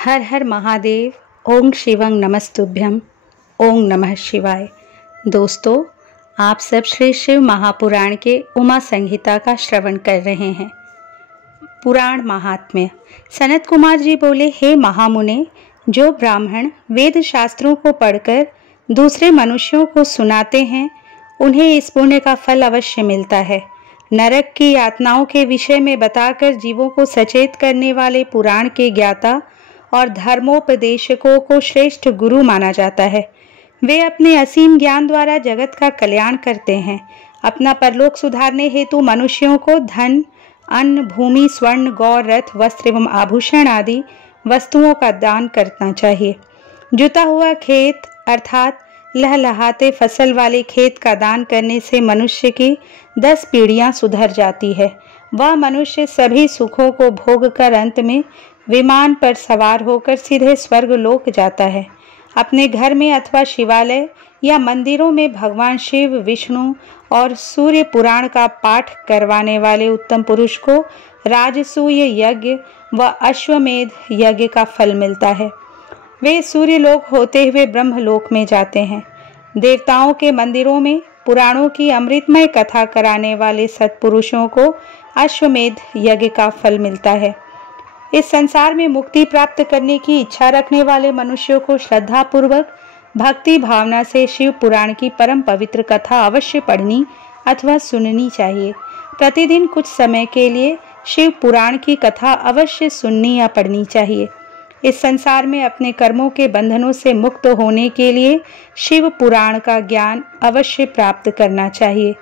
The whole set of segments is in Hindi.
हर हर महादेव। ओम शिवं नमस्तुभ्यं। ओम नमः शिवाय। दोस्तों, आप सब श्री शिव महापुराण के उमा संहिता का श्रवण कर रहे हैं। पुराण महात्म्य। सनत कुमार जी बोले, हे महामुने, जो ब्राह्मण वेद शास्त्रों को पढ़कर दूसरे मनुष्यों को सुनाते हैं, उन्हें इस पुण्य का फल अवश्य मिलता है। नरक की यातनाओं के विषय में बताकर जीवों को सचेत करने वाले पुराण के ज्ञाता और धर्मोपदेशकों को श्रेष्ठ गुरु माना जाता है। वे अपने असीम ज्ञान द्वारा जगत का कल्याण करते हैं। अपना परलोक सुधारने हेतु मनुष्यों को धन, अन्न, भूमि, स्वर्ण, गौ, रथ, वस्त्र एवं आभूषण आदि वस्तुओं का दान करना चाहिए। जुता हुआ खेत अर्थात लहलहाते फसल वाले खेत का दान करने से मनुष्य की 10 पीढ़ियां सुधर जाती है। वह मनुष्य सभी सुखों को भोग कर अंत में विमान पर सवार होकर सीधे स्वर्ग लोक जाता है। अपने घर में अथवा शिवालय या मंदिरों में भगवान शिव, विष्णु और सूर्य पुराण का पाठ करवाने वाले उत्तम पुरुष को राजसूय यज्ञ व अश्वमेध यज्ञ का फल मिलता है। वे सूर्य लोक होते हुए ब्रह्मलोक में जाते हैं। देवताओं के मंदिरों में पुराणों की अमृतमय कथा कराने वाले सत्पुरुषों को अश्वमेध यज्ञ का फल मिलता है। इस संसार में मुक्ति प्राप्त करने की इच्छा रखने वाले मनुष्यों को श्रद्धा पूर्वक भक्ति भावना से शिव पुराण की परम पवित्र कथा अवश्य पढ़नी अथवा सुननी चाहिए। प्रतिदिन कुछ समय के लिए शिव पुराण की कथा अवश्य सुननी या पढ़नी चाहिए। इस संसार में अपने कर्मों के बंधनों से मुक्त होने के लिए शिव पुराण का ज्ञान अवश्य प्राप्त करना चाहिए।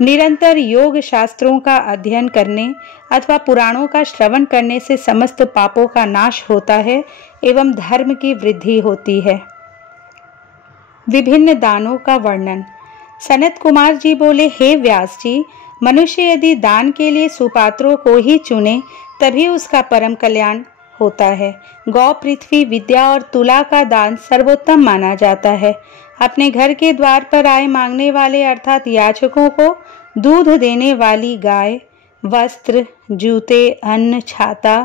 निरंतर योग शास्त्रों का अध्ययन करने अथवा पुराणों का श्रवण करने से समस्त पापों का नाश होता है एवं धर्म की वृद्धि होती है। विभिन्न दानों का वर्णन। सनत कुमार जी बोले, हे व्यास जी, मनुष्य यदि दान के लिए सुपात्रों को ही चुने तभी उसका परम कल्याण होता है। गौ, पृथ्वी, विद्या और तुला का दान सर्वोत्तम माना जाता है। अपने घर के द्वार पर आए मांगने वाले अर्थात याचकों को दूध देने वाली गाय, वस्त्र, जूते, अन्न, छाता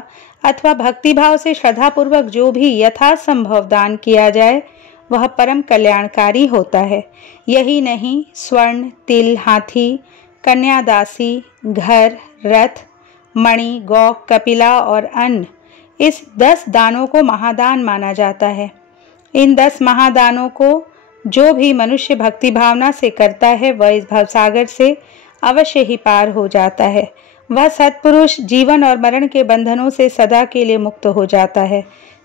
अथवा भक्तिभाव से श्रद्धापूर्वक जो भी यथासंभव दान किया जाए वह परम कल्याणकारी होता है। यही नहीं, स्वर्ण, तिल, हाथी, कन्यादासी, घर, रथ, मणि, गौ, कपिला और अन्न, इस 10 दानों को महादान माना जाता है। इन 10 महादानों को जो भी मनुष्य भक्ति भावना से करता है वह इस भवसागर से अवश्य ही पार हो जाता है। वह सत्पुरुष जीवन और मरण के बंधनों से सदा के लिए मुक्त हो जाता है।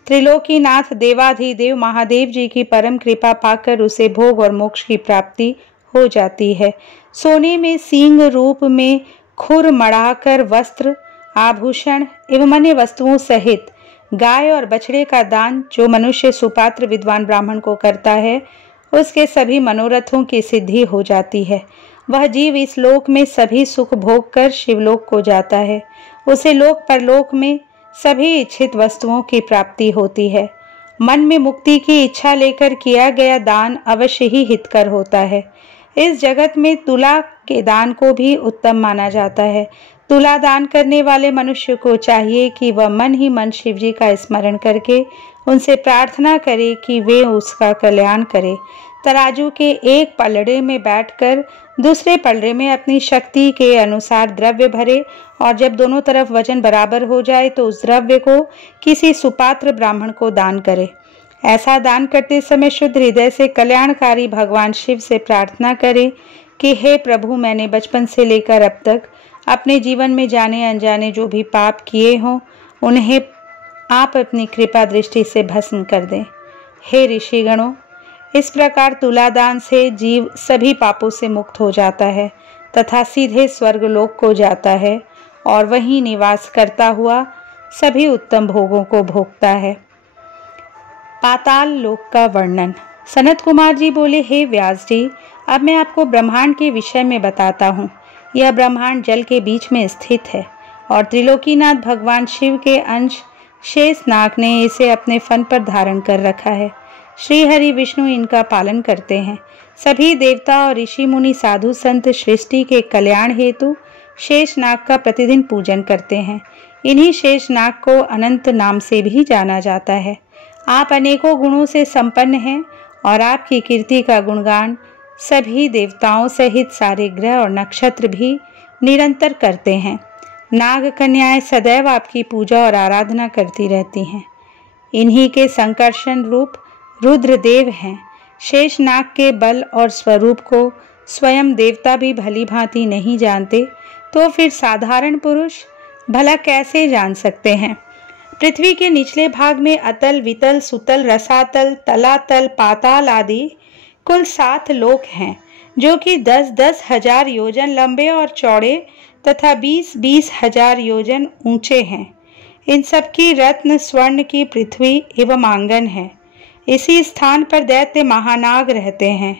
त्रिलोकीनाथ देवाधिदेव महादेव जी की परम कृपा पाकर उसे भोग और मोक्ष की प्राप्ति हो जाती है। सोने में सींग रूप में खुर मढ़ाकर वस्त्र, आभूषण एवं अन्य वस्तुओं सहित गाय और बछड़े का दान जो मनुष्य सुपात्र विद्वान ब्राह्मण को करता है उसके सभी मनोरथों की सिद्धि हो जाती है। वह जीव इस लोक में सभी सुख भोग कर शिवलोक को जाता है। उसे लोक परलोक में सभी इच्छित वस्तुओं की प्राप्ति होती है। मन में मुक्ति की इच्छा लेकर किया गया दान अवश्य ही हितकर होता है। इस जगत में तुला के दान को भी उत्तम माना जाता है। तुला दान करने वाले मनुष्य को चाहिए कि वह मन ही मन शिव जी का स्मरण करके उनसे प्रार्थना करे कि वे उसका कल्याण करे। तराजू के एक पलड़े में बैठकर दूसरे पलड़े में अपनी शक्ति के अनुसार द्रव्य भरे और जब दोनों तरफ वजन बराबर हो जाए तो उस द्रव्य को किसी सुपात्र ब्राह्मण को दान करे। ऐसा दान करते समय शुद्ध हृदय से कल्याणकारी भगवान शिव से प्रार्थना करे कि हे प्रभु, मैंने बचपन से लेकर अब तक अपने जीवन में जाने अनजाने जो भी पाप किए हों उन्हें आप अपनी कृपा दृष्टि से भस्म कर दें। हे ऋषिगणों, इस प्रकार तुलादान से जीव सभी पापों से मुक्त हो जाता है तथा सीधे स्वर्ग लोक को जाता है और वहीं निवास करता हुआ सभी उत्तम भोगों को भोगता है। पाताल लोक का वर्णन। सनत कुमार जी बोले, हे व्यास जी, अब मैं आपको ब्रह्मांड के विषय में बताता हूँ। यह ब्रह्मांड जल के बीच में स्थित है और त्रिलोकीनाथ भगवान शिव के अंश शेषनाग ने इसे अपने फन पर धारण कर रखा है। श्री हरि विष्णु इनका पालन करते हैं। सभी देवता और ऋषि मुनि साधु संत सृष्टि के कल्याण हेतु शेषनाग का प्रतिदिन पूजन करते हैं। इन्हीं शेषनाग को अनंत नाम से भी जाना जाता है। आप अनेकों गुणों से संपन्न हैं और आपकी कीर्ति का गुणगान सभी देवताओं सहित सारे ग्रह और नक्षत्र भी निरंतर करते हैं। नाग कन्याएं सदैव आपकी पूजा और आराधना करती रहती हैं। इन्हीं के संकर्षण रूप रुद्रदेव हैं। शेषनाग के बल और स्वरूप को स्वयं देवता भी भली भांति नहीं जानते, तो फिर साधारण पुरुष भला कैसे जान सकते हैं। पृथ्वी के निचले भाग में अतल, वितल, सुतल, रसातल, तलातल, पाताल आदि कुल 7 लोक हैं, जो कि 10-10 हजार योजन लंबे और चौड़े तथा 20-20 हजार योजन ऊंचे हैं। इन सब की रत्न स्वर्ण की पृथ्वी एवं आंगन है। इसी स्थान पर दैत्य महानाग रहते हैं।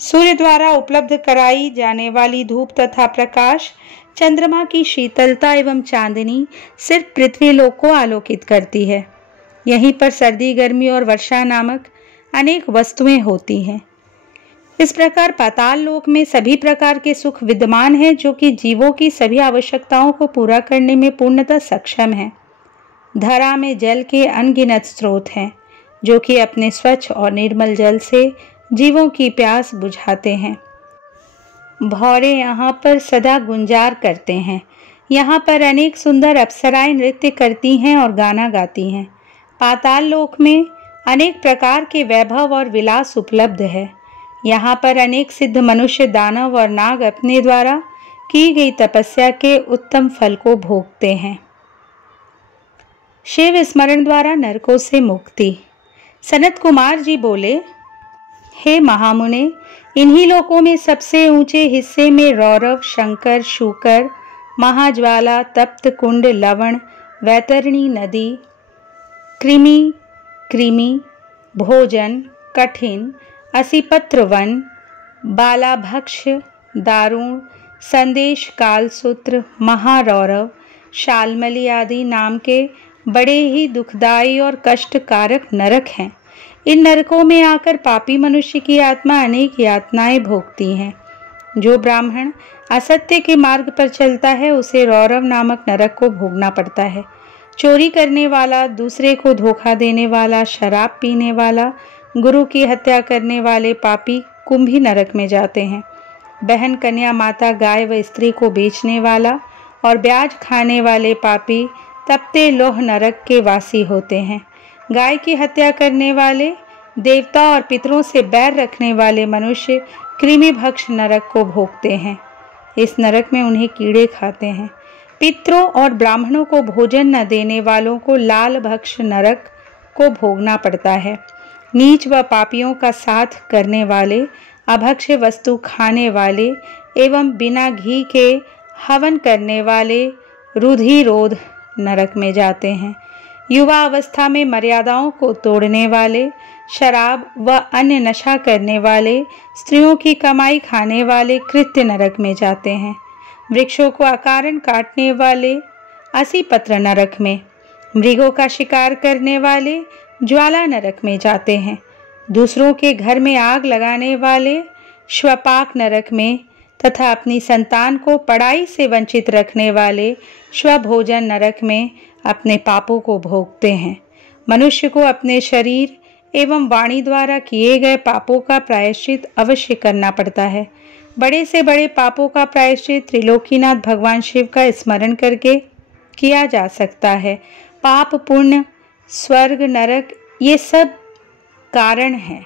सूर्य द्वारा उपलब्ध कराई जाने वाली धूप तथा प्रकाश, चंद्रमा की शीतलता एवं चांदनी सिर्फ पृथ्वी लोक को आलोकित करती है। यहीं पर सर्दी, गर्मी और वर्षा नामक अनेक वस्तुएं होती हैं। इस प्रकार पाताल लोक में सभी प्रकार के सुख विद्यमान हैं, जो कि जीवों की सभी आवश्यकताओं को पूरा करने में पूर्णतः सक्षम है। धरा में जल के अनगिनत स्रोत हैं, जो कि अपने स्वच्छ और निर्मल जल से जीवों की प्यास बुझाते हैं। भौरे यहाँ पर सदा गुंजार करते हैं। यहाँ पर अनेक सुंदर अप्सराएं नृत्य करती हैं और गाना गाती हैं। पाताल लोक में अनेक प्रकार के वैभव और विलास उपलब्ध है। यहाँ पर अनेक सिद्ध मनुष्य, दानव और नाग अपने द्वारा की गई तपस्या के उत्तम फल को भोगते हैं। शिव स्मरण द्वारा नरकों से मुक्ति। सनत कुमार जी बोले, हे महामुने, इन्हीं लोकों में सबसे ऊंचे हिस्से में रौरव, शंकर, शूकर, महाज्वाला, तप्त कुंड, लवण, वैतरणी नदी, कृमि, भोजन, कठिन, असिपत्र वन, बालाभक्ष, दारुण, संदेश, कालसूत्र, महारौरव, शालमली आदि नाम के बड़े ही दुखदायी और कष्टकारक नरक हैं। इन नरकों में आकर पापी मनुष्य की आत्मा अनेक यातनाएं भोगती हैं। जो ब्राह्मण असत्य के मार्ग पर चलता है, उसे रौरव नामक नरक को भोगना पड़ता है। चोरी करने वाला, दूसरे को धोखा देने वाला, शराब पीने वाला, गुरु की हत्या करने वाले पापी कुंभी नरक में जाते हैं। बहन, कन्या, माता, गाय व स्त्री को बेचने वाला और ब्याज खाने वाले पापी तपते लोह नरक के वासी होते हैं। गाय की हत्या करने वाले, देवता और पितरों से बैर रखने वाले मनुष्य कृमि भक्ष नरक को भोगते हैं। इस नरक में उन्हें कीड़े खाते हैं। पितरों और ब्राह्मणों को भोजन न देने वालों को लाल भक्ष नरक को भोगना पड़ता है। नीच व पापियों का साथ करने वाले, अभक्ष्य वस्तु खाने वाले एवं बिना घी के हवन करने वाले रुधिरोध नरक में जाते हैं। युवा अवस्था में मर्यादाओं को तोड़ने वाले, शराब व अन्य नशा करने वाले, स्त्रियों की कमाई खाने वाले कृत्य नरक में जाते हैं। वृक्षों को अकारण काटने वाले असिपत्र नरक में, मृगों का शिकार करने वाले ज्वाला नरक में जाते हैं। दूसरों के घर में आग लगाने वाले श्वपाक नरक में तथा अपनी संतान को पढ़ाई से वंचित रखने वाले स्वभोजन नरक में अपने पापों को भोगते हैं। मनुष्य को अपने शरीर एवं वाणी द्वारा किए गए पापों का प्रायश्चित अवश्य करना पड़ता है। बड़े से बड़े पापों का प्रायश्चित त्रिलोकीनाथ भगवान शिव का स्मरण करके किया जा सकता है। पाप, पुण्य, स्वर्ग, नरक ये सब कारण हैं।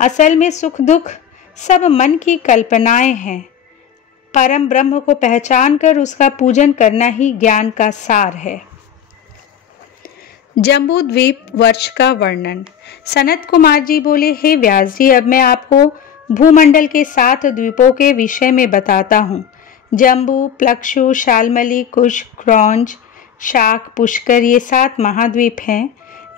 असल में सुख दुख सब मन की कल्पनाएं हैं। परम ब्रह्म को पहचान कर उसका पूजन करना ही ज्ञान का सार है। जम्बू द्वीप वर्ष का वर्णन। सनत कुमार जी बोले, हे व्यास जी, अब मैं आपको भूमंडल के 7 द्वीपों के विषय में बताता हूँ। जम्बू, प्लक्षु, शालमली, कुश, क्रौंच, शाक, पुष्कर ये 7 महाद्वीप हैं।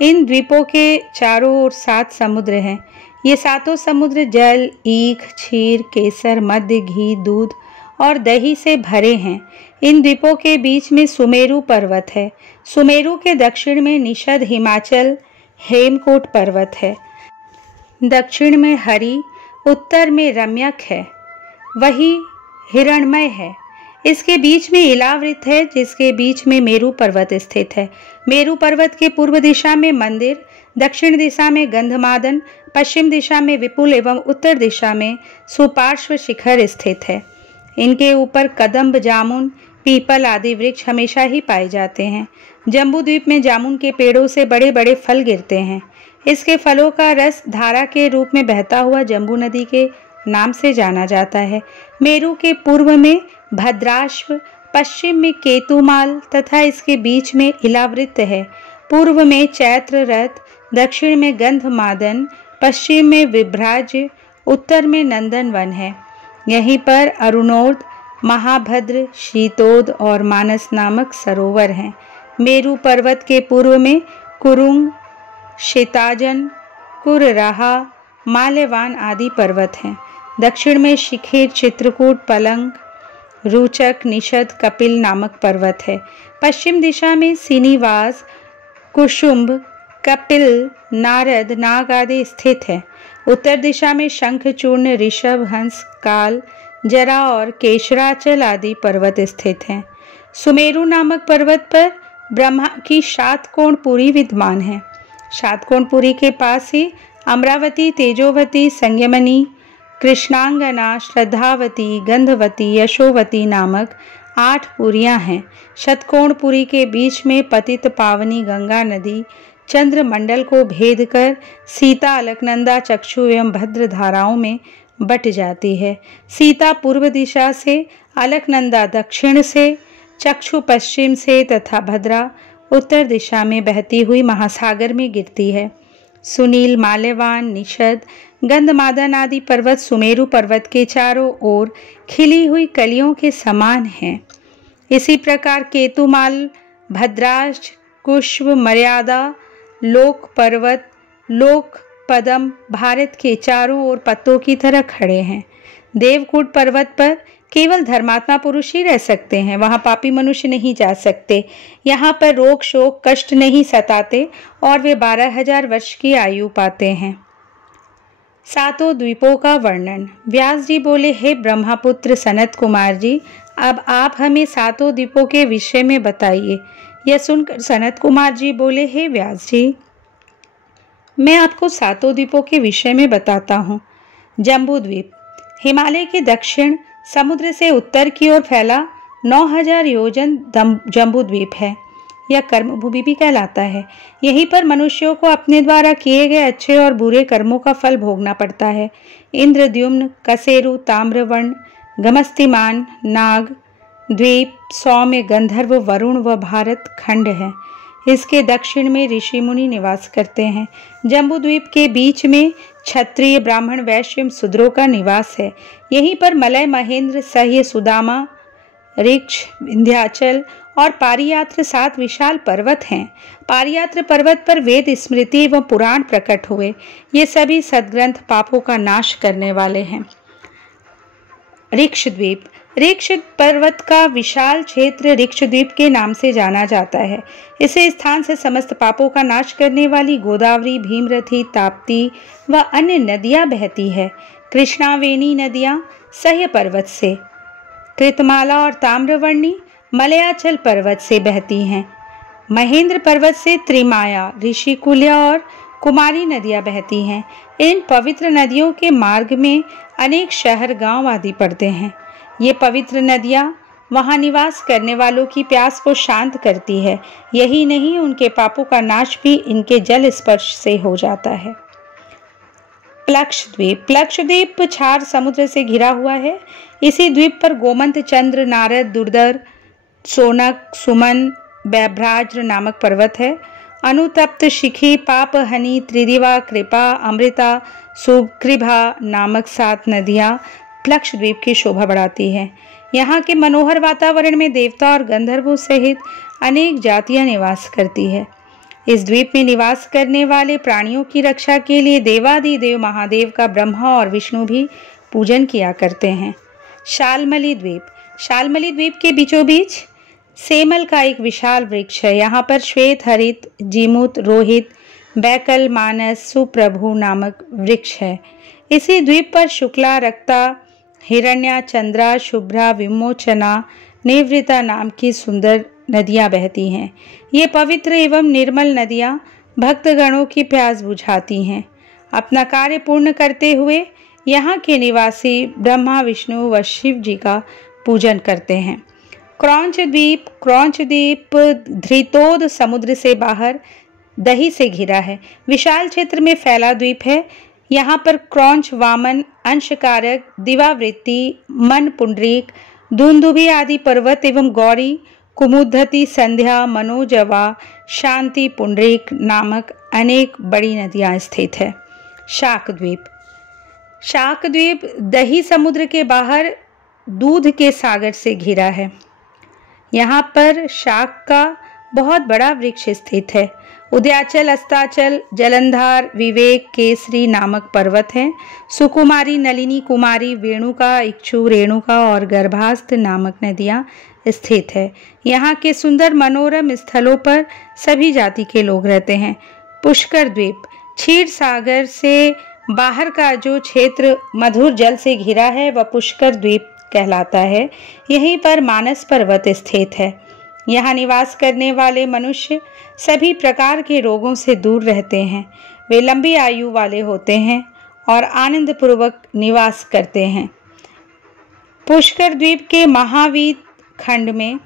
इन द्वीपों के चारों ओर 7 समुद्र हैं। ये 7 समुद्र जल, ईख, क्षीर, केसर, मध्य, घी, दूध और दही से भरे हैं। इन द्वीपों के बीच में सुमेरु पर्वत है। सुमेरु के दक्षिण में निषद, हिमाचल, हेमकूट पर्वत है। दक्षिण में हरि, उत्तर में रम्यक है, वही हिरणमय है। इसके बीच में इलावृत है, जिसके बीच में मेरु पर्वत स्थित है। मेरु पर्वत के पूर्व दिशा में मंदिर, दक्षिण दिशा में गंधमादन, पश्चिम दिशा में विपुल एवं उत्तर दिशा में सुपार्श्व शिखर स्थित है। इनके ऊपर कदम्ब, जामुन, पीपल आदि वृक्ष हमेशा ही पाए जाते हैं। जम्बू द्वीप में जामुन के पेड़ों से बड़े बड़े फल गिरते हैं। इसके फलों का रस धारा के रूप में बहता हुआ जम्बू नदी के नाम से जाना जाता है। मेरु के पूर्व में भद्राश्व, पश्चिम में केतुमाल तथा इसके बीच में इलावृत है। पूर्व में चैत्र रथ, दक्षिण में गंधमादन, पश्चिम में विभ्राज्य, उत्तर में नंदनवन है। यहीं पर अरुणोद, महाभद्र, शीतोद और मानस नामक सरोवर हैं। मेरु पर्वत के पूर्व में कुरुंग, शेताजन, कुरराहा, माल्यवान आदि पर्वत हैं। दक्षिण में शिखिर, चित्रकूट, पलंग, रुचक, निषद, कपिल नामक पर्वत है। पश्चिम दिशा में सीनीवास, कुशुंभ, कपिल, नारद, नाग आदि स्थित है। उत्तर दिशा में शंखचूर्ण, ऋषभ, हंस, काल, जरा और केशराचल आदि पर्वत स्थित हैं। सुमेरु नामक पर्वत पर ब्रह्मा की शातकोणपुरी विद्यमान है। शातकोणपुरी के पास ही अमरावती, तेजोवती, संयमनी, कृष्णांगना, श्रद्धावती, गंधवती, यशोवती नामक 8 पुरियां हैं। शतकोणपुरी के बीच में पतित पावनी गंगा नदी चंद्रमंडल को भेद कर सीता, अलकनंदा, चक्षु एवं भद्र धाराओं में बट जाती है। सीता पूर्व दिशा से, अलकनंदा दक्षिण से, चक्षु पश्चिम से तथा भद्रा उत्तर दिशा में बहती हुई महासागर में गिरती है। सुनील, माल्यवान, निषद, गंधमादन आदि पर्वत सुमेरु पर्वत के चारों ओर खिली हुई कलियों के समान हैं। इसी प्रकार केतुमाल, भद्राश, कुश्व, मर्यादा, लोक पर्वत, लोक पदम भारत के चारों ओर पत्तों की तरह खड़े हैं। देवकूट पर्वत पर केवल धर्मात्मा पुरुष ही रह सकते हैं, वहां पापी मनुष्य नहीं जा सकते। यहाँ पर रोग, शोक, कष्ट नहीं सताते और वे 12,000 वर्ष की आयु पाते हैं। 7 द्वीपों का वर्णन। व्यास जी बोले, हे ब्रह्मपुत्र सनत कुमार जी, अब आप हमें 7 द्वीपों के विषय में बताइए। यह सुनकर सनत कुमार जी बोले, हे व्यास जी, मैं आपको 7 द्वीपों के विषय में बताता हूँ। जम्बू द्वीप हिमालय के दक्षिण समुद्र से उत्तर की ओर फैला 9,000 योजन जम्बू द्वीप है। यह कर्मभूमि भी कहलाता है। यहीं पर मनुष्यों को अपने द्वारा किए गए अच्छे और बुरे कर्मों का फल भोगना पड़ता है। इंद्रद्युम्न, कसेरु, ताम्रवर्ण, गमस्तिमान, नाग द्वीप, सौम्य, गंधर्व, वरुण व भारत खंड है। इसके दक्षिण में ऋषि मुनि निवास करते हैं। जम्बू द्वीप के बीच में क्षत्रिय, ब्राह्मण, वैश्य एवं शूद्रों का निवास है। यहीं पर मलय, महेंद्र, सह्य, सुदामा, ऋक्ष, विंध्याचल और पारियात्र 7 विशाल पर्वत हैं। पारियात्र पर्वत पर वेद, स्मृति एवं पुराण प्रकट हुए। ये सभी सद्ग्रंथ पापों का नाश करने वाले हैं। ऋक्ष द्वीप ऋक्ष पर्वत का विशाल क्षेत्र ऋक्ष द्वीप के नाम से जाना जाता है। इसे स्थान से समस्त पापों का नाश करने वाली गोदावरी, भीमरथी, ताप्ती व अन्य नदियां बहती है। कृष्णावेणी नदियां सह्य पर्वत से, कृतमाला और ताम्रवर्णी मलयाचल पर्वत से बहती हैं। महेंद्र पर्वत से त्रिमाया, ऋषिकुल्या और कुमारी नदियां बहती हैं। इन पवित्र नदियों के मार्ग में अनेक शहर, गांव आदि पड़ते हैं। ये पवित्र नदियां वहां निवास करने वालों की प्यास को शांत करती है। यही नहीं, उनके पापों का नाश भी इनके जल स्पर्श से हो जाता है। प्लक्ष द्वीप क्षार समुद्र से घिरा हुआ है। इसी द्वीप पर गोमंत, चंद्र, नारद, दुर्धर, सोनक, सुमन, बैभ्राज्र नामक पर्वत है। अनुतप्त, शिखी, पापहनी, त्रिदिवा, कृपा, अमृता, सुकृभा नामक 7 नदियां प्लक्ष द्वीप की शोभा बढ़ाती है। यहाँ के मनोहर वातावरण में देवता और गंधर्वों सहित अनेक जातियां निवास करती है। इस द्वीप में निवास करने वाले प्राणियों की रक्षा के लिए देवादिदेव महादेव का ब्रह्मा और विष्णु भी पूजन किया करते हैं। शालमली द्वीप के बीचों बीच सेमल का एक विशाल वृक्ष है। यहाँ पर श्वेत, हरित, जीमूत, रोहित, बैकल, मानस, सुप्रभु नामक वृक्ष है। इसी द्वीप पर शुक्ला, रक्ता, हिरण्या, चंद्रा, शुभ्रा, विमोचना, निवृता नाम की सुंदर नदियां बहती हैं। ये पवित्र एवं निर्मल नदियां भक्तगणों की प्यास बुझाती हैं। अपना कार्य पूर्ण करते हुए यहाँ के निवासी ब्रह्मा, विष्णु व शिव जी का पूजन करते हैं। क्रौंच द्वीप धृतोद समुद्र से बाहर दही से घिरा है। विशाल क्षेत्र में फैला द्वीप है। यहाँ पर क्रौंच, वामन, अंशकारक, दिवावृत्ति, मन पुंडरीक, धुंधुभि आदि पर्वत एवं गौरी, कुमुद्धति, संध्या, मनोजवा, शांति पुंडरीक नामक अनेक बड़ी नदियाँ स्थित है। शाक द्वीप दही समुद्र के बाहर दूध के सागर से घिरा है। यहाँ पर शाक का बहुत बड़ा वृक्ष स्थित है। उदयाचल, अस्ताचल, जलंधर, विवेक, केसरी नामक पर्वत हैं। सुकुमारी, नलिनी कुमारी, वेणुका, इक्षु, रेणुका और गर्भास्थ नामक नदियाँ स्थित है। यहाँ के सुंदर मनोरम स्थलों पर सभी जाति के लोग रहते हैं। पुष्कर द्वीप क्षीर सागर से बाहर का जो क्षेत्र मधुर जल से घिरा है वह पुष्कर द्वीप कहलाता है। यहीं पर मानस पर्वत स्थित है। यहाँ निवास करने वाले मनुष्य सभी प्रकार के रोगों से दूर रहते हैं। वे लंबी आयु वाले होते हैं और आनंद पूर्वक निवास करते हैं। पुष्कर द्वीप के महावीर खंड में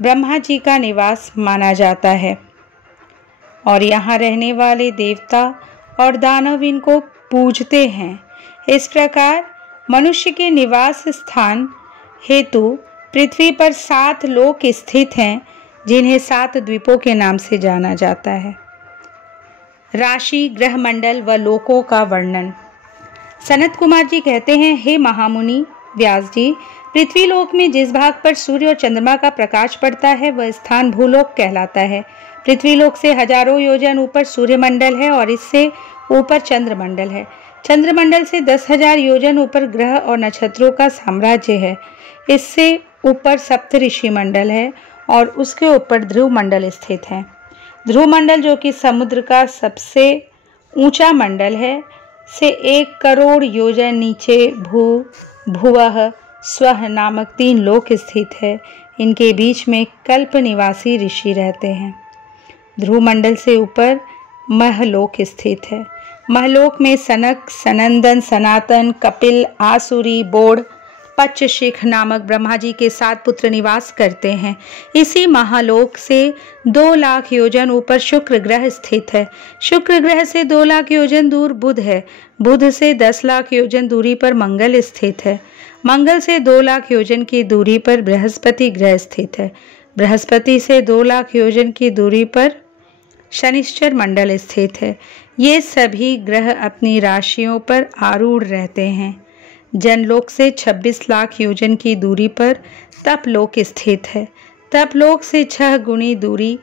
ब्रह्मा जी का निवास माना जाता है और यहाँ रहने वाले देवता और दानव इनको पूजते हैं। इस प्रकार मनुष्य के निवास स्थान हेतु पृथ्वी पर 7 लोक स्थित हैं, जिन्हें 7 द्वीपों के नाम से जाना जाता है। राशि, ग्रह मंडल व लोकों का वर्णन। सनत कुमार जी कहते हैं, हे महामुनि व्यास जी, पृथ्वी लोक में जिस भाग पर सूर्य और चंद्रमा का प्रकाश पड़ता है वह स्थान भूलोक कहलाता है। पृथ्वी लोक से हजारों योजन ऊपर सूर्यमंडल है और इससे ऊपर चंद्रमंडल है। चंद्रमंडल से 10,000 योजन ऊपर ग्रह और नक्षत्रों का साम्राज्य है। इससे ऊपर सप्तऋषि मंडल है और उसके ऊपर ध्रुव मंडल स्थित है। ध्रुव मंडल जो कि समुद्र का सबसे ऊंचा मंडल है से 1 करोड़ योजन नीचे भुवः स्वः नामक 3 लोक स्थित है। इनके बीच में कल्प निवासी ऋषि रहते हैं। ध्रुव मंडल से ऊपर महलोक स्थित है। महलोक में सनक, सनंदन, सनातन, कपिल, आसुरी, बोड़, पच्चशिख नामक ब्रह्मा जी के 7 पुत्र निवास करते हैं। इसी महालोक से 2 लाख योजन ऊपर शुक्र ग्रह स्थित है। शुक्र ग्रह से 2 लाख योजन दूर बुध है। बुध से 10 लाख योजन दूरी पर मंगल स्थित है। मंगल से 2 लाख योजन की दूरी पर बृहस्पति ग्रह स्थित है। बृहस्पति से 2 लाख योजन की दूरी पर शनिश्चर मंडल स्थित है। ये सभी ग्रह अपनी राशियों पर आरूढ़ रहते हैं। जनलोक से 26 लाख योजन की दूरी पर तपलोक स्थित है। तपलोक से 6 गुनी दूरी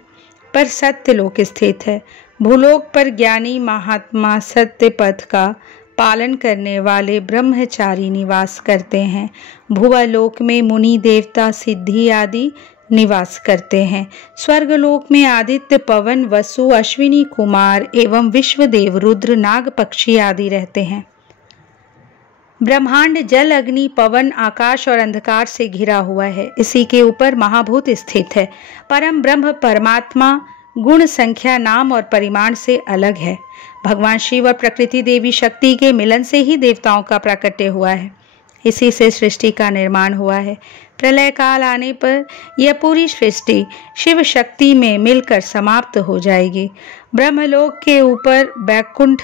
पर सत्यलोक स्थित है। भूलोक पर ज्ञानी महात्मा सत्य पथ का पालन करने वाले ब्रह्मचारी निवास करते हैं। भुवलोक में मुनि, देवता, सिद्धि आदि निवास करते हैं। स्वर्गलोक में आदित्य, पवन, वसु, अश्विनी कुमार एवं विश्वदेव, रुद्र, नाग, पक्षी आदि रहते हैं। ब्रह्मांड जल, अग्नि, पवन, आकाश और अंधकार से घिरा हुआ है। इसी के ऊपर महाभूत स्थित है। परम ब्रह्म परमात्मा गुण, संख्या, नाम और परिमाण से अलग है। भगवान शिव और प्रकृति देवी शक्ति के मिलन से ही देवताओं का प्राकट्य हुआ है। इसी से सृष्टि का निर्माण हुआ है। प्रलय काल आने पर यह पूरी सृष्टि शिव शक्ति में मिलकर समाप्त हो जाएगी। ब्रह्मलोक के ऊपर वैकुंठ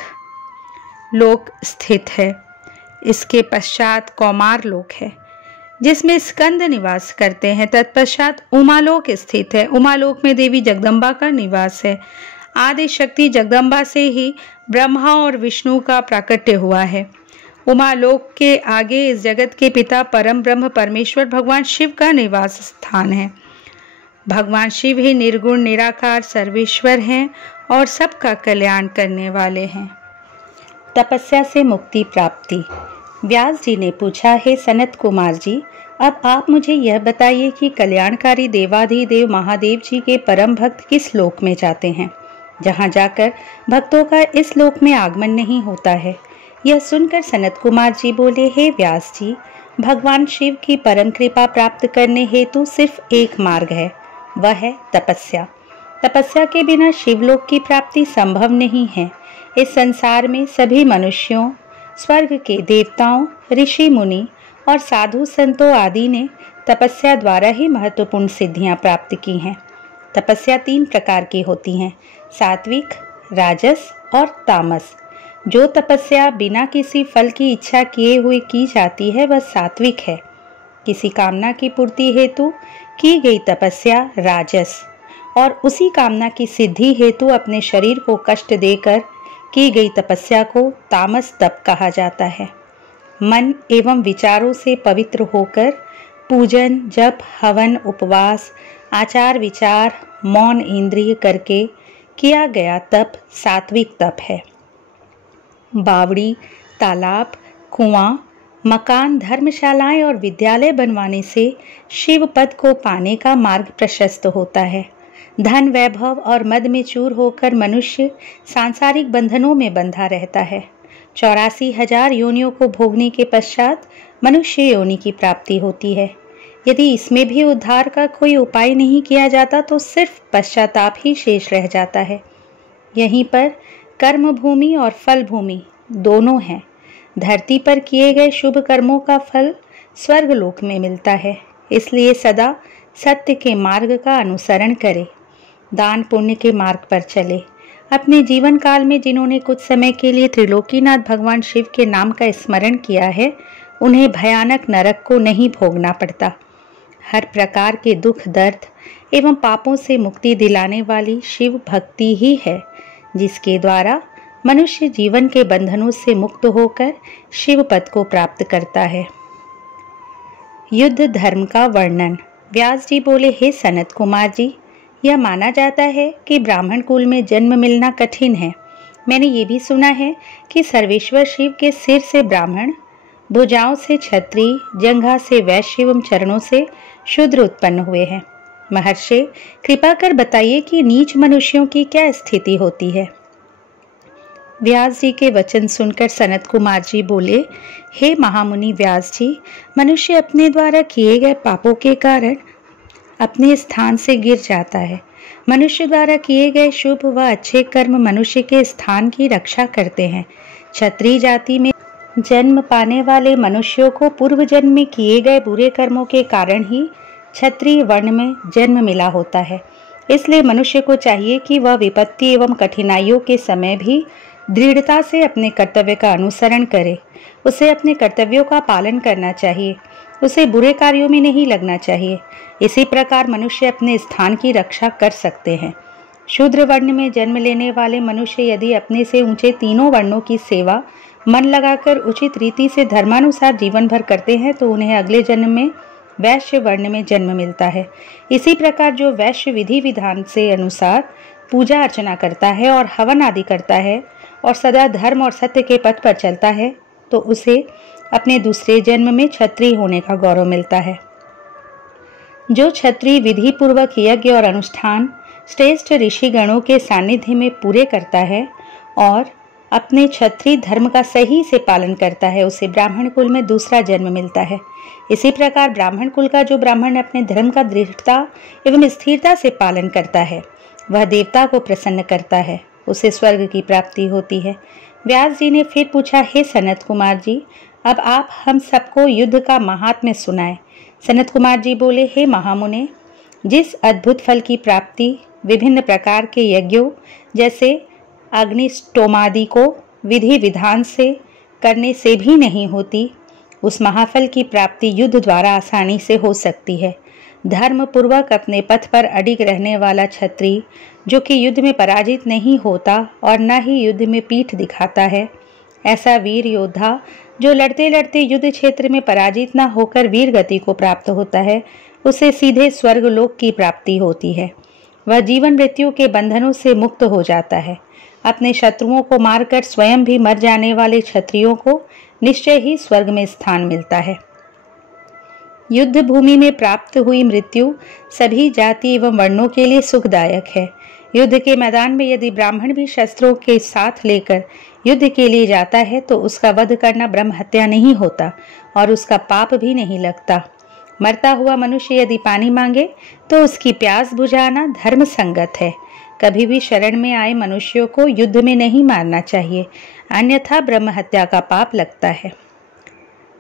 लोक स्थित है। इसके पश्चात कौमार लोक है जिसमें स्कंद निवास करते हैं। तत्पश्चात उमालोक स्थित है। उमालोक में देवी जगदम्बा का निवास है। आदि शक्ति जगदम्बा से ही ब्रह्मा और विष्णु का प्राकट्य हुआ है। उमालोक के आगे इस जगत के पिता परम ब्रह्म परमेश्वर भगवान शिव का निवास स्थान है। भगवान शिव ही निर्गुण, निराकार, सर्वेश्वर हैं और सबका कल्याण करने वाले हैं। तपस्या से मुक्ति प्राप्ति। व्यास जी ने पूछा, हे सनत कुमार जी, अब आप मुझे यह बताइए कि कल्याणकारी देवाधिदेव महादेव जी के परम भक्त किस लोक में जाते हैं, जहाँ जाकर भक्तों का इस लोक में आगमन नहीं होता है। यह सुनकर सनत कुमार जी बोले, हे व्यास जी, भगवान शिव की परम कृपा प्राप्त करने हेतु सिर्फ एक मार्ग है, वह है तपस्या। तपस्या के बिना शिवलोक की प्राप्ति संभव नहीं है। इस संसार में सभी मनुष्यों, स्वर्ग के देवताओं, ऋषि मुनि और साधु संतों आदि ने तपस्या द्वारा ही महत्वपूर्ण सिद्धियां प्राप्त की हैं। तपस्या 3 प्रकार की होती हैं, सात्विक, राजस और तामस। जो तपस्या बिना किसी फल की इच्छा किए हुए की जाती है वह सात्विक है। किसी कामना की पूर्ति हेतु की गई तपस्या राजस, और उसी कामना की सिद्धि हेतु अपने शरीर को कष्ट देकर की गई तपस्या को तामस तप कहा जाता है। मन एवं विचारों से पवित्र होकर पूजन, जप, हवन, उपवास, आचार विचार, मौन इंद्रिय करके किया गया तप सात्विक तप है। बावड़ी, तालाब, कुआं, मकान, धर्मशालाएं और विद्यालय बनवाने से शिव पद को पाने का मार्ग प्रशस्त होता है। धन, वैभव और मद में चूर होकर मनुष्य सांसारिक बंधनों में बंधा रहता है। 84,000 योनियों को भोगने के पश्चात मनुष्य योनि की प्राप्ति होती है। यदि इसमें भी उद्धार का कोई उपाय नहीं किया जाता तो सिर्फ पश्चाताप ही शेष रह जाता है। यहीं पर कर्म भूमि और फल भूमि दोनों हैं। धरती पर किए गए शुभ कर्मों का फल स्वर्ग लोक में मिलता है। इसलिए सदा सत्य के मार्ग का अनुसरण करें, दान पुण्य के मार्ग पर चले। अपने जीवन काल में जिन्होंने कुछ समय के लिए त्रिलोकीनाथ भगवान शिव के नाम का स्मरण किया है, उन्हें भयानक नरक को नहीं भोगना पड़ता। हर प्रकार के दुख, दर्द एवं पापों से मुक्ति दिलाने वाली शिव भक्ति ही है, जिसके द्वारा मनुष्य जीवन के बंधनों से मुक्त होकर शिव पद को प्राप्त करता है। युद्ध धर्म का वर्णन। व्यास जी बोले, हे सनत कुमार जी, यह माना जाता है कि ब्राह्मण कुल में जन्म मिलना कठिन है। मैंने ये भी सुना है कि सर्वेश्वर शिव के सिर से ब्राह्मण, भुजाओं से क्षत्रिय, जंघा से वैश्य एवं चरणों से शूद्र उत्पन्न हुए हैं। महर्षि, कृपा कर बताइए कि नीच मनुष्यों की क्या स्थिति होती है। व्यास जी के वचन सुनकर सनत कुमार जी बोले, हे महामुनि व्यास जी, मनुष्य अपने द्वारा किए गए पापों के कारण अपने स्थान से गिर जाता है। मनुष्य द्वारा किए गए शुभ व अच्छे कर्म मनुष्य के स्थान की रक्षा करते हैं। क्षत्रिय जाति में जन्म पाने वाले मनुष्यों को पूर्व जन्म में किए गए बुरे कर्मों के कारण ही क्षत्रिय वर्ण में जन्म मिला होता है। इसलिए मनुष्य को चाहिए कि वह विपत्ति एवं कठिनाइयों के समय भी दृढ़ता से अपने कर्तव्य का अनुसरण करे। उसे अपने कर्तव्यों का पालन करना चाहिए, उसे बुरे कार्यों में नहीं लगना चाहिए। इसी प्रकार मनुष्य अपने स्थान की रक्षा कर सकते हैं। शूद्र वर्ण में जन्म लेने वाले मनुष्य यदि अपने से ऊंचे तीनों वर्णों की सेवा मन लगाकर उचित रीति से धर्मानुसार जीवन भर करते हैं तो उन्हें अगले जन्म में वैश्य वर्ण में जन्म मिलता है। इसी प्रकार जो वैश्य विधि विधान से अनुसार पूजा अर्चना करता है और हवन आदि करता है और सदा धर्म और सत्य के पथ पर चलता है तो उसे अपने दूसरे जन्म में क्षत्रिय होने का गौरव मिलता है। जो क्षत्रिय विधि पूर्वक यज्ञ और अनुष्ठान श्रेष्ठ ऋषिगणों के सानिध्य में पूरे करता है और अपने क्षत्रिय धर्म का सही से पालन करता है, उसे ब्राह्मण कुल में दूसरा जन्म मिलता है। इसी प्रकार ब्राह्मण कुल का जो ब्राह्मण अपने धर्म का दृढ़ता एवं स्थिरता से पालन करता है, वह देवता को प्रसन्न करता है, उसे स्वर्ग की प्राप्ति होती है। व्यास जी ने फिर पूछा, हे सनत कुमार जी, अब आप हम सबको युद्ध का महात्म्य सुनाएं। सनत कुमार जी बोले, हे महामुने, जिस अद्भुत फल की प्राप्ति विभिन्न प्रकार के यज्ञों जैसे अग्निष्टोमादि को विधि विधान से करने से भी नहीं होती, उस महाफल की प्राप्ति युद्ध द्वारा आसानी से हो सकती है। धर्म पूर्वक अपने पथ पर अडिग रहने वाला क्षत्रिय, जो कि युद्ध में पराजित नहीं होता और न ही युद्ध में पीठ दिखाता है, ऐसा वीर योद्धा जो लड़ते लड़ते युद्ध क्षेत्र में पराजित न होकर वीर गति को प्राप्त होता है, उसे सीधे स्वर्ग लोक की प्राप्ति होती है। वह जीवन मृत्यु के बंधनों से मुक्त हो जाता है। अपने शत्रुओं को मारकर स्वयं भी मर जाने वाले क्षत्रियों को निश्चय ही स्वर्ग में स्थान मिलता है। युद्ध भूमि में प्राप्त हुई मृत्यु सभी जाति एवं वर्णों के लिए सुखदायक है। युद्ध के मैदान में यदि ब्राह्मण भी शस्त्रों के साथ लेकर युद्ध के लिए जाता है तो उसका वध करना ब्रह्म हत्या नहीं होता और उसका पाप भी नहीं लगता। मरता हुआ मनुष्य यदि पानी मांगे तो उसकी प्यास बुझाना धर्म संगत है। कभी भी शरण में आए मनुष्यों को युद्ध में नहीं मारना चाहिए, अन्यथा ब्रह्म हत्या का पाप लगता है।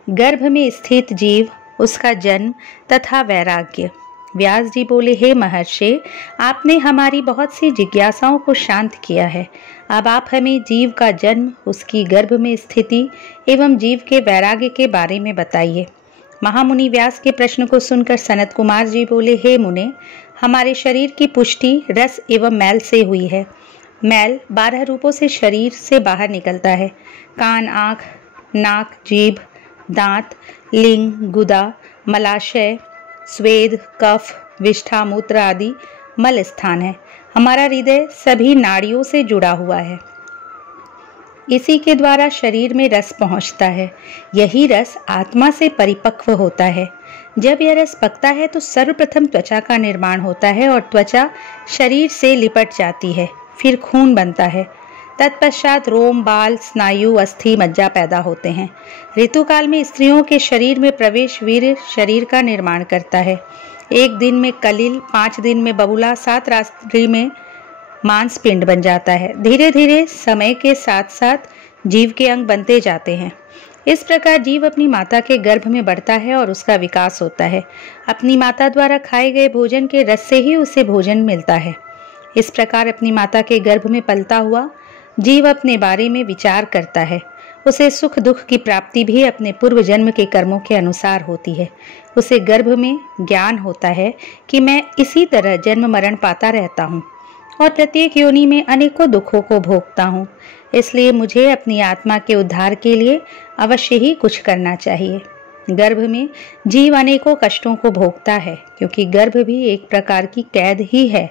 गर्भ में स्थित जीव, उसका जन्म तथा वैराग्य। व्यास जी बोले, हे महर्षि, आपने हमारी बहुत सी जिज्ञासाओं को शांत किया है। अब आप हमें जीव का जन्म, उसकी गर्भ में स्थिति एवं जीव के वैराग्य के बारे में बताइए। महामुनि व्यास के प्रश्न को सुनकर सनत कुमार जी बोले, हे मुने, हमारे शरीर की पुष्टि रस एवं मैल से हुई है। मैल 12 रूपों से शरीर से बाहर निकलता है। कान, आँख, नाक, जीभ, दांत, लिंग, गुदा, मलाशय, स्वेद, कफ, विष्ठा, मूत्र आदि मल स्थान है। हमारा हृदय सभी नाड़ियों से जुड़ा हुआ है। इसी के द्वारा शरीर में रस पहुंचता है। यही रस आत्मा से परिपक्व होता है। जब यह रस पकता है तो सर्वप्रथम त्वचा का निर्माण होता है और त्वचा शरीर से लिपट जाती है। फिर खून बनता है। तत्पश्चात रोम, बाल, स्नायु, अस्थि, मज्जा पैदा होते हैं। ऋतुकाल में स्त्रियों के शरीर में प्रवेश वीर्य शरीर का निर्माण करता है। 1 दिन में कलिल, 5 दिन में बबूला, 7 रात्रि में मांस पिंड बन जाता है। धीरे धीरे समय के साथ साथ जीव के अंग बनते जाते हैं। इस प्रकार जीव अपनी माता के गर्भ में बढ़ता है और उसका विकास होता है। अपनी माता द्वारा खाए गए भोजन के रस से ही उसे भोजन मिलता है। इस प्रकार अपनी माता के गर्भ में पलता हुआ जीव अपने बारे में विचार करता है। उसे सुख दुख की प्राप्ति भी अपने पूर्व जन्म के कर्मों के अनुसार होती है। उसे गर्भ में ज्ञान होता है कि मैं इसी तरह जन्म मरण पाता रहता हूँ और प्रत्येक योनि में अनेकों दुखों को भोगता हूँ। इसलिए मुझे अपनी आत्मा के उद्धार के लिए अवश्य ही कुछ करना चाहिए। गर्भ में जीव अनेकों कष्टों को भोगता है, क्योंकि गर्भ भी एक प्रकार की कैद ही है।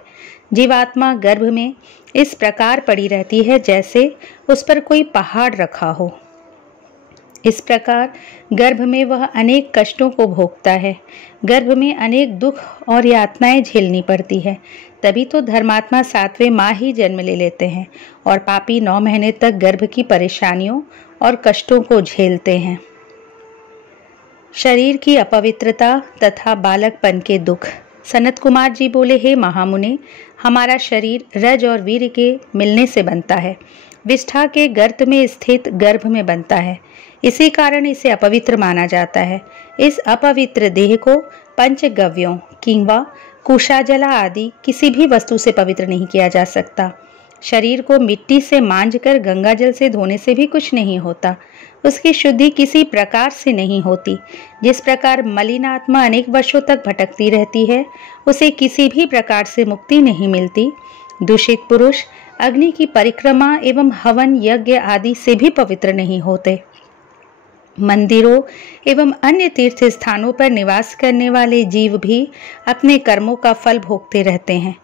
जीवात्मा गर्भ में इस प्रकार पड़ी रहती है जैसे उस पर कोई पहाड़ रखा हो। इस प्रकार गर्भ में वह अनेक कष्टों को भोगता है। गर्भ में अनेक दुख और यातनाएं झेलनी पड़ती है। तभी तो धर्मात्मा 7वें माह ही जन्म ले लेते हैं और पापी 9 महीने तक गर्भ की परेशानियों और कष्टों को झेलते हैं। शरीर की अपवित्रता तथा बालकपन के दुख। सनत कुमार जी बोले, हे महामुने, हमारा शरीर रज और वीर्य के मिलने से बनता है। विष्ठा के गर्त में स्थित गर्भ में बनता है। इसी कारण इसे अपवित्र माना जाता है। इस अपवित्र देह को पंचगव्यों किंवा कुशाजला आदि किसी भी वस्तु से पवित्र नहीं किया जा सकता। शरीर को मिट्टी से मांझकर गंगा जल से धोने से भी कुछ नहीं होता। उसकी शुद्धि किसी प्रकार से नहीं होती। जिस प्रकार मलिन आत्मा अनेक वर्षों तक भटकती रहती है, उसे किसी भी प्रकार से मुक्ति नहीं मिलती। दूषित पुरुष अग्नि की परिक्रमा एवं हवन यज्ञ आदि से भी पवित्र नहीं होते। मंदिरों एवं अन्य तीर्थ स्थानों पर निवास करने वाले जीव भी अपने कर्मों का फल भोगते रहते हैं।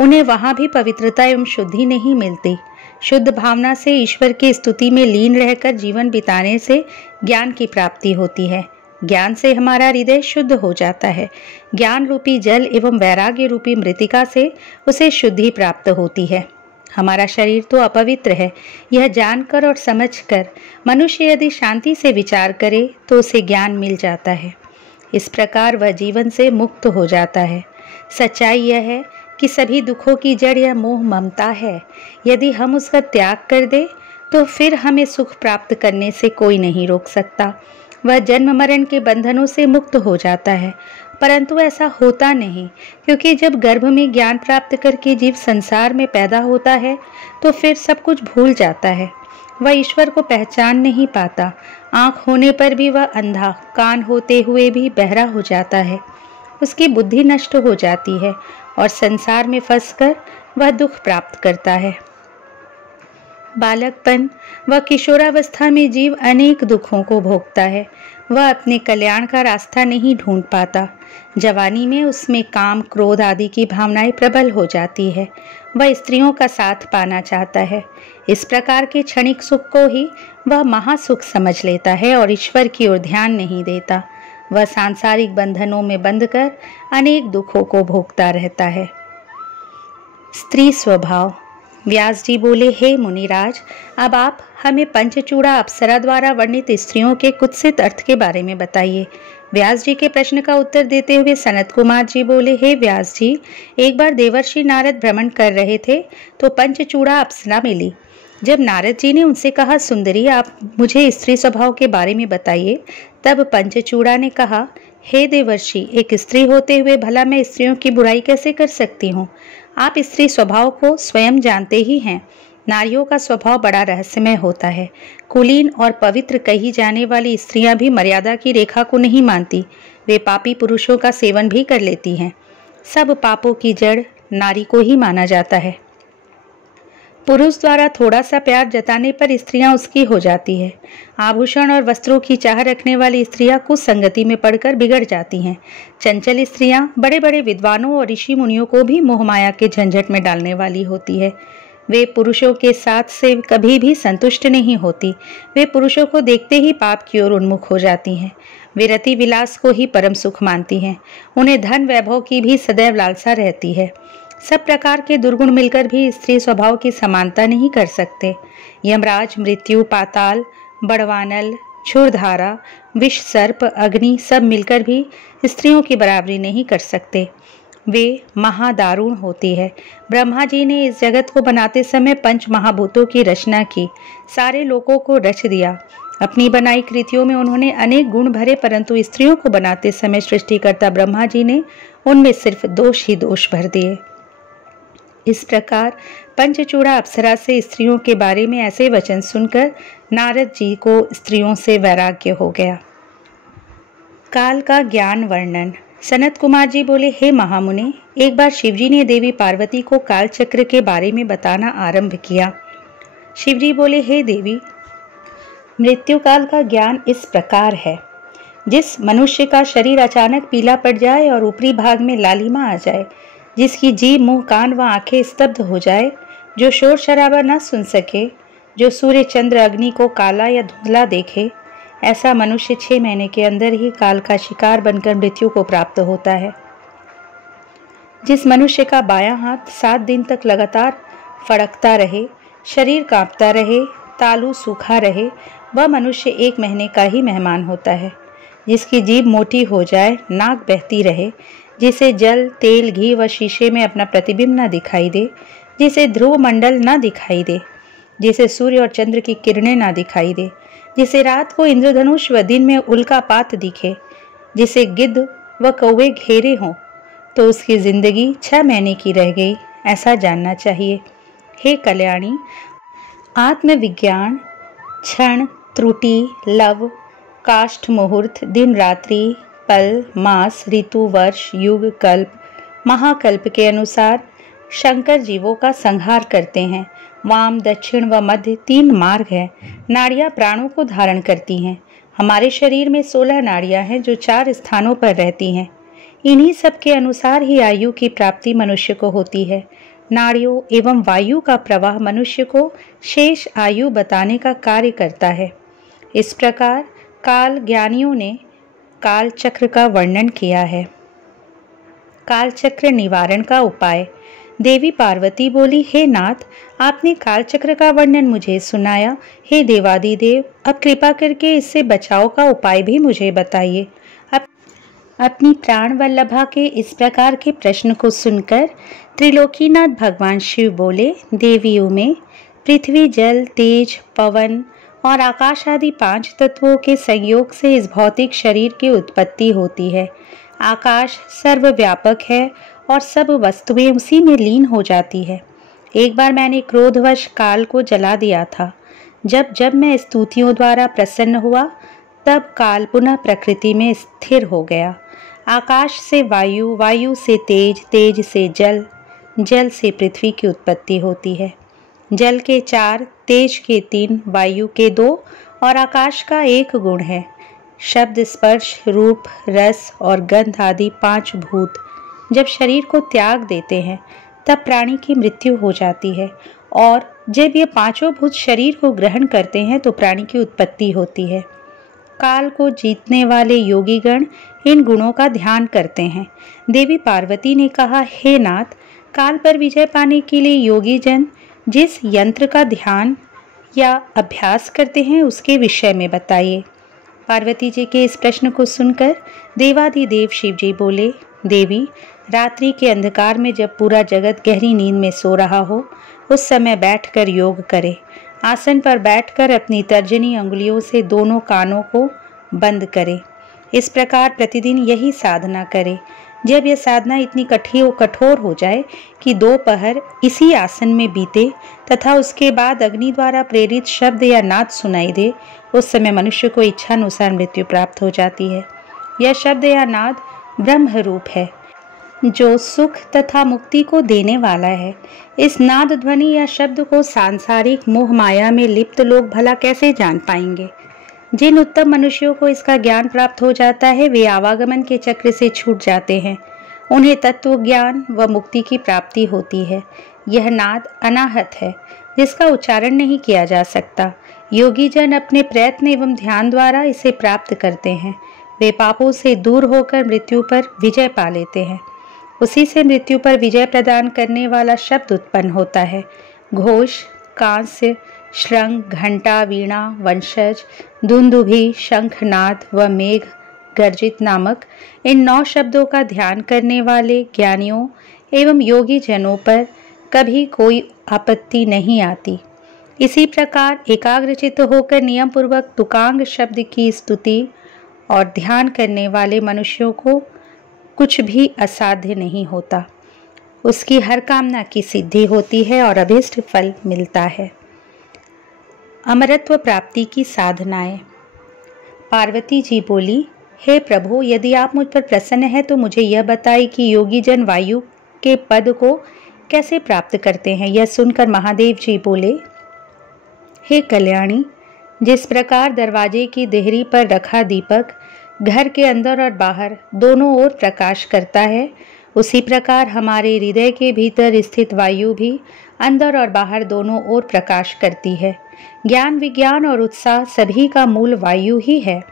उन्हें वहां भी पवित्रता एवं शुद्धि नहीं मिलती। शुद्ध भावना से ईश्वर की स्तुति में लीन रहकर जीवन बिताने से ज्ञान की प्राप्ति होती है। ज्ञान से हमारा हृदय शुद्ध हो जाता है। ज्ञान रूपी जल एवं वैराग्य रूपी मृतिका से उसे शुद्धि प्राप्त होती है। हमारा शरीर तो अपवित्र है, यह जानकर और समझकर मनुष्य यदि शांति से विचार करे तो उसे ज्ञान मिल जाता है। इस प्रकार वह जीवन से मुक्त हो जाता है। सच्चाई यह है कि सभी दुखों की जड़ यह मोह ममता है। यदि हम उसका त्याग कर दे तो फिर हमें सुख प्राप्त करने से कोई नहीं रोक सकता। वह जन्म मरण के बंधनों से मुक्त हो जाता है। परंतु ऐसा होता नहीं, क्योंकि जब गर्भ में ज्ञान प्राप्त करके जीव संसार में पैदा होता है तो फिर सब कुछ भूल जाता है। वह ईश्वर को पहचान नहीं पाता। आँख होने पर भी वह अंधा, कान होते हुए भी बहरा हो जाता है। उसकी बुद्धि नष्ट हो जाती है और संसार में फंसकर वह दुख प्राप्त करता है। बालकपन व किशोरावस्था में जीव अनेक दुखों को भोगता है। वह अपने कल्याण का रास्ता नहीं ढूंढ पाता। जवानी में उसमें काम, क्रोध आदि की भावनाएं प्रबल हो जाती है। वह स्त्रियों का साथ पाना चाहता है। इस प्रकार के क्षणिक सुख को ही वह महासुख समझ लेता है और ईश्वर की ओर ध्यान नहीं देता। वह सांसारिक बंधनों में बंधकर अनेक दुखों को भोगता रहता है। स्त्री स्वभाव। व्यास जी बोले, हे मुनिराज, अब आप हमें पंचचूड़ा अप्सरा द्वारा वर्णित स्त्रियों के कुत्सित अर्थ के बारे में बताइए। व्यास जी के प्रश्न का उत्तर देते हुए सनत कुमार जी बोले, हे व्यास जी, एक बार देवर्षि नारद भ्रमण कर रहे थे तो पंचचूड़ा अप्सरा मिली। जब नारद जी ने उनसे कहा, सुंदरी, आप मुझे स्त्री स्वभाव के बारे में बताइए, तब पंचचूड़ा ने कहा, हे देवर्षि, एक स्त्री होते हुए भला मैं स्त्रियों की बुराई कैसे कर सकती हूँ? आप स्त्री स्वभाव को स्वयं जानते ही हैं। नारियों का स्वभाव बड़ा रहस्यमय होता है। कुलीन और पवित्र कही जाने वाली स्त्रियां भी मर्यादा की रेखा को नहीं मानती। वे पापी पुरुषों का सेवन भी कर लेती हैं। सब पापों की जड़ नारी को ही माना जाता है। पुरुष द्वारा थोड़ा सा प्यार जताने पर स्त्रियां उसकी हो जाती है। आभूषण और वस्त्रों की चाह रखने वाली स्त्रियां कुछ संगति में पड़कर बिगड़ जाती हैं। चंचल स्त्रियां बड़े बड़े विद्वानों और ऋषि मुनियों को भी मोहमाया के झंझट में डालने वाली होती है। वे पुरुषों के साथ से कभी भी संतुष्ट नहीं होती। वे पुरुषों को देखते ही पाप की ओर उन्मुख हो जाती हैं। वे रति विलास को ही परम सुख मानती हैं। उन्हें धन वैभव की भी सदैव लालसा रहती है। सब प्रकार के दुर्गुण मिलकर भी स्त्री स्वभाव की समानता नहीं कर सकते। यमराज, मृत्यु, पाताल, बड़वानल, क्षुरधारा, विष सर्प, अग्नि सब मिलकर भी स्त्रियों की बराबरी नहीं कर सकते। वे महादारुण होती है। ब्रह्मा जी ने इस जगत को बनाते समय पंच महाभूतों की रचना की, सारे लोगों को रच दिया। अपनी बनाई कृतियों में उन्होंने अनेक गुण भरे, परंतु स्त्रियों को बनाते समय सृष्टिकर्ता ब्रह्मा जी ने उनमें सिर्फ दोष ही दोष भर दिए। इस प्रकार पंचचूड़ा अप्सरा से स्त्रियों के बारे में ऐसे वचन सुनकर नारद जी को स्त्रियों से वैराग्य हो गया। काल का ज्ञान वर्णन। सनत कुमार जी बोले, हे महामुनि, एक बार शिवजी ने देवी पार्वती को काल चक्र के बारे में बताना आरंभ किया। शिवजी बोले, हे देवी, मृत्यु काल का ज्ञान इस प्रकार है। जिस मनुष्य का शरीर अचानक पीला पड़ जाए और ऊपरी भाग में लालिमा आ जाए, जिसकी जीभ, मुंह, कान व आंखें स्तब्ध हो जाए, जो शोर शराबा न सुन सके, जो सूर्य चंद्र अग्नि को काला या धुंधला देखे, ऐसा मनुष्य 6 महीने के अंदर ही काल का शिकार बनकर मृत्यु को प्राप्त होता है। जिस मनुष्य का बायां हाथ 7 दिन तक लगातार फड़कता रहे, शरीर कांपता रहे, तालू सूखा रहे, वह मनुष्य 1 महीने का ही मेहमान होता है। जिसकी जीभ मोटी हो जाए, नाक बहती रहे, जिसे जल, तेल, घी व शीशे में अपना प्रतिबिंब न दिखाई दे, जिसे ध्रुव मंडल न दिखाई दे, जिसे सूर्य और चंद्र की किरणें न दिखाई दे, जिसे रात को इंद्रधनुष व दिन में उल्कापात दिखे, जिसे गिद्ध व कौवे घेरे हों, तो उसकी जिंदगी 6 महीने की रह गई, ऐसा जानना चाहिए। हे कल्याणी, आत्मविज्ञान, क्षण, त्रुटि, लव, काष्ठ, मुहूर्त, दिन रात्रि, पल, मास, ऋतु, वर्ष, युग, कल्प, महाकल्प के अनुसार शंकर जीवों का संहार करते हैं। वाम, दक्षिण व मध्य 3 मार्ग हैं। नाड़ियां प्राणों को धारण करती हैं। हमारे शरीर में 16 नाड़ियां हैं जो 4 स्थानों पर रहती हैं। इन्हीं सब के अनुसार ही आयु की प्राप्ति मनुष्य को होती है। नाड़ियों एवं वायु का प्रवाह मनुष्य को शेष आयु बताने का कार्य करता है। इस प्रकार काल ज्ञानियों ने काल चक्र का वर्णन किया है। काल चक्र निवारण का उपाय। देवी पार्वती बोली, हे नाथ, आपने काल चक्र का वर्णन मुझे सुनाया। हे देवादिदेव, अब कृपा करके इससे बचाव का उपाय भी मुझे बताइए। अपनी प्राण वल्लभा के इस प्रकार के प्रश्न को सुनकर त्रिलोकीनाथ भगवान शिव बोले, देवियों में पृथ्वी, जल, तेज, पवन और आकाश आदि 5 तत्वों के संयोग से इस भौतिक शरीर की उत्पत्ति होती है। आकाश सर्वव्यापक है और सब वस्तुएं उसी में लीन हो जाती है। एक बार मैंने क्रोधवश काल को जला दिया था। जब जब मैं स्तुतियों द्वारा प्रसन्न हुआ, तब काल पुनः प्रकृति में स्थिर हो गया। आकाश से वायु, वायु से तेज, तेज से जल, जल से पृथ्वी की उत्पत्ति होती है। जल के 4, तेज के 3, वायु के 2 और आकाश का 1 गुण है। शब्द, स्पर्श, रूप, रस और गंध आदि 5 भूत जब शरीर को त्याग देते हैं, तब प्राणी की मृत्यु हो जाती है, और जब ये 5 भूत शरीर को ग्रहण करते हैं तो प्राणी की उत्पत्ति होती है। काल को जीतने वाले योगीगण इन गुणों का ध्यान करते हैं। देवी पार्वती ने कहा, हे नाथ, काल पर विजय पाने के लिए योगी जन जिस यंत्र का ध्यान या अभ्यास करते हैं उसके विषय में बताइए। पार्वती जी के इस प्रश्न को सुनकर देवाधिदेव शिव जी बोले, देवी, रात्रि के अंधकार में जब पूरा जगत गहरी नींद में सो रहा हो, उस समय बैठकर योग करे। आसन पर बैठकर अपनी तर्जनी अंगुलियों से दोनों कानों को बंद करे। इस प्रकार प्रतिदिन यही साधना करे। जब यह साधना इतनी कठोर हो जाए कि 2 पहर इसी आसन में बीते तथा उसके बाद अग्नि द्वारा प्रेरित शब्द या नाद सुनाई दे, उस समय मनुष्य को इच्छानुसार मृत्यु प्राप्त हो जाती है। यह शब्द या नाद ब्रह्म रूप है जो सुख तथा मुक्ति को देने वाला है। इस नाद ध्वनि या शब्द को सांसारिक मोह माया में लिप्त लोग भला कैसे जान पाएंगे। जिन उत्तम मनुष्यों को इसका ज्ञान प्राप्त हो जाता है वे आवागमन के चक्र से छूट जाते हैं। उन्हें तत्व ज्ञान व मुक्ति की प्राप्ति होती है। यह नाद अनाहत है जिसका उच्चारण नहीं किया जा सकता। योगी जन अपने प्रयत्न एवं ध्यान द्वारा इसे प्राप्त करते हैं। वे पापों से दूर होकर मृत्यु पर विजय पा लेते हैं। उसी से मृत्यु पर विजय प्रदान करने वाला शब्द उत्पन्न होता है। घोष, कांस्य, श्रृंग, घंटा, वीणा, वंशज, दुंदुभि, शंखनाद व मेघ गर्जित नामक इन 9 शब्दों का ध्यान करने वाले ज्ञानियों एवं योगी जनों पर कभी कोई आपत्ति नहीं आती। इसी प्रकार एकाग्रचित्त होकर नियम पूर्वक तुकांग शब्द की स्तुति और ध्यान करने वाले मनुष्यों को कुछ भी असाध्य नहीं होता। उसकी हर कामना की सिद्धि होती है और अभीष्ट फल मिलता है। अमरत्व प्राप्ति की साधनाएं। पार्वती जी बोली, हे प्रभु, यदि आप मुझ पर प्रसन्न हैं तो मुझे यह बताइए कि योगी जन वायु के पद को कैसे प्राप्त करते हैं। यह सुनकर महादेव जी बोले, हे कल्याणी, जिस प्रकार दरवाजे की देहरी पर रखा दीपक घर के अंदर और बाहर दोनों ओर प्रकाश करता है, उसी प्रकार हमारे हृदय के भीतर स्थित वायु भी अंदर और बाहर दोनों ओर प्रकाश करती है। ज्ञान, विज्ञान और उत्साह सभी का मूल वायु ही है।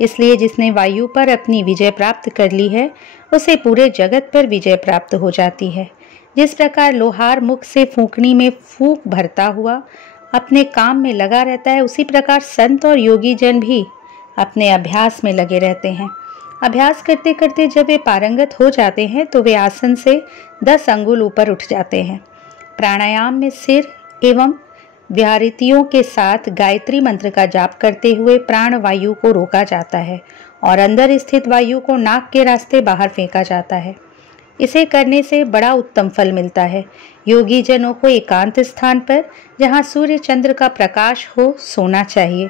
इसलिए जिसने वायु पर अपनी विजय प्राप्त कर ली है उसे पूरे जगत पर विजय प्राप्त हो जाती है। जिस प्रकार लोहार मुख से फूंकनी में फूंक भरता हुआ अपने काम में लगा रहता है, उसी प्रकार संत और योगी जन भी अपने अभ्यास में लगे रहते हैं। अभ्यास करते करते जब वे पारंगत हो जाते हैं तो वे आसन से 10 अंगुल ऊपर उठ जाते हैं। प्राणायाम में सिर एवं व्याहृतियों के साथ गायत्री मंत्र का जाप करते हुए प्राण वायु को रोका जाता है और अंदर स्थित वायु को नाक के रास्ते बाहर फेंका जाता है। इसे करने से बड़ा उत्तम फल मिलता है। योगी जनों को एकांत स्थान पर जहाँ सूर्य चंद्र का प्रकाश हो सोना चाहिए।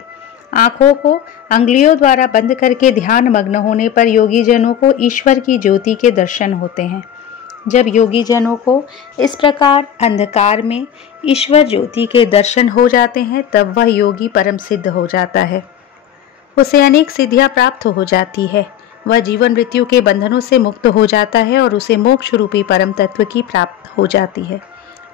आंखों को अंगुलियों द्वारा बंद करके ध्यान मग्न होने पर योगी जनों को ईश्वर की ज्योति के दर्शन होते हैं। जब योगी जनों को इस प्रकार अंधकार में ईश्वर ज्योति के दर्शन हो जाते हैं तब वह योगी परम सिद्ध हो जाता है। उसे अनेक सिद्धियां प्राप्त हो जाती है। वह जीवन मृत्यु के बंधनों से मुक्त हो जाता है और उसे मोक्ष रूपी परम तत्व की प्राप्त हो जाती है।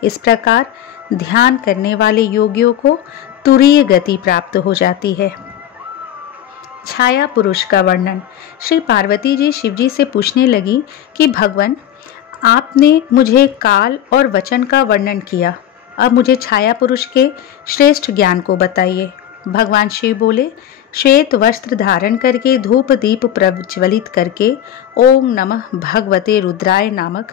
इस प्रकार ध्यान करने वाले योगियों को तुरीय गति प्राप्त हो जाती है। छाया पुरुष का वर्णन। श्री पार्वती जी शिव जी से पूछने लगी कि भगवान, आपने मुझे काल और वचन का वर्णन किया, अब मुझे छाया पुरुष के श्रेष्ठ ज्ञान को बताइए। भगवान शिव बोले, श्वेत वस्त्र धारण करके धूप दीप प्रज्वलित करके ओम नमः भगवते रुद्राय नामक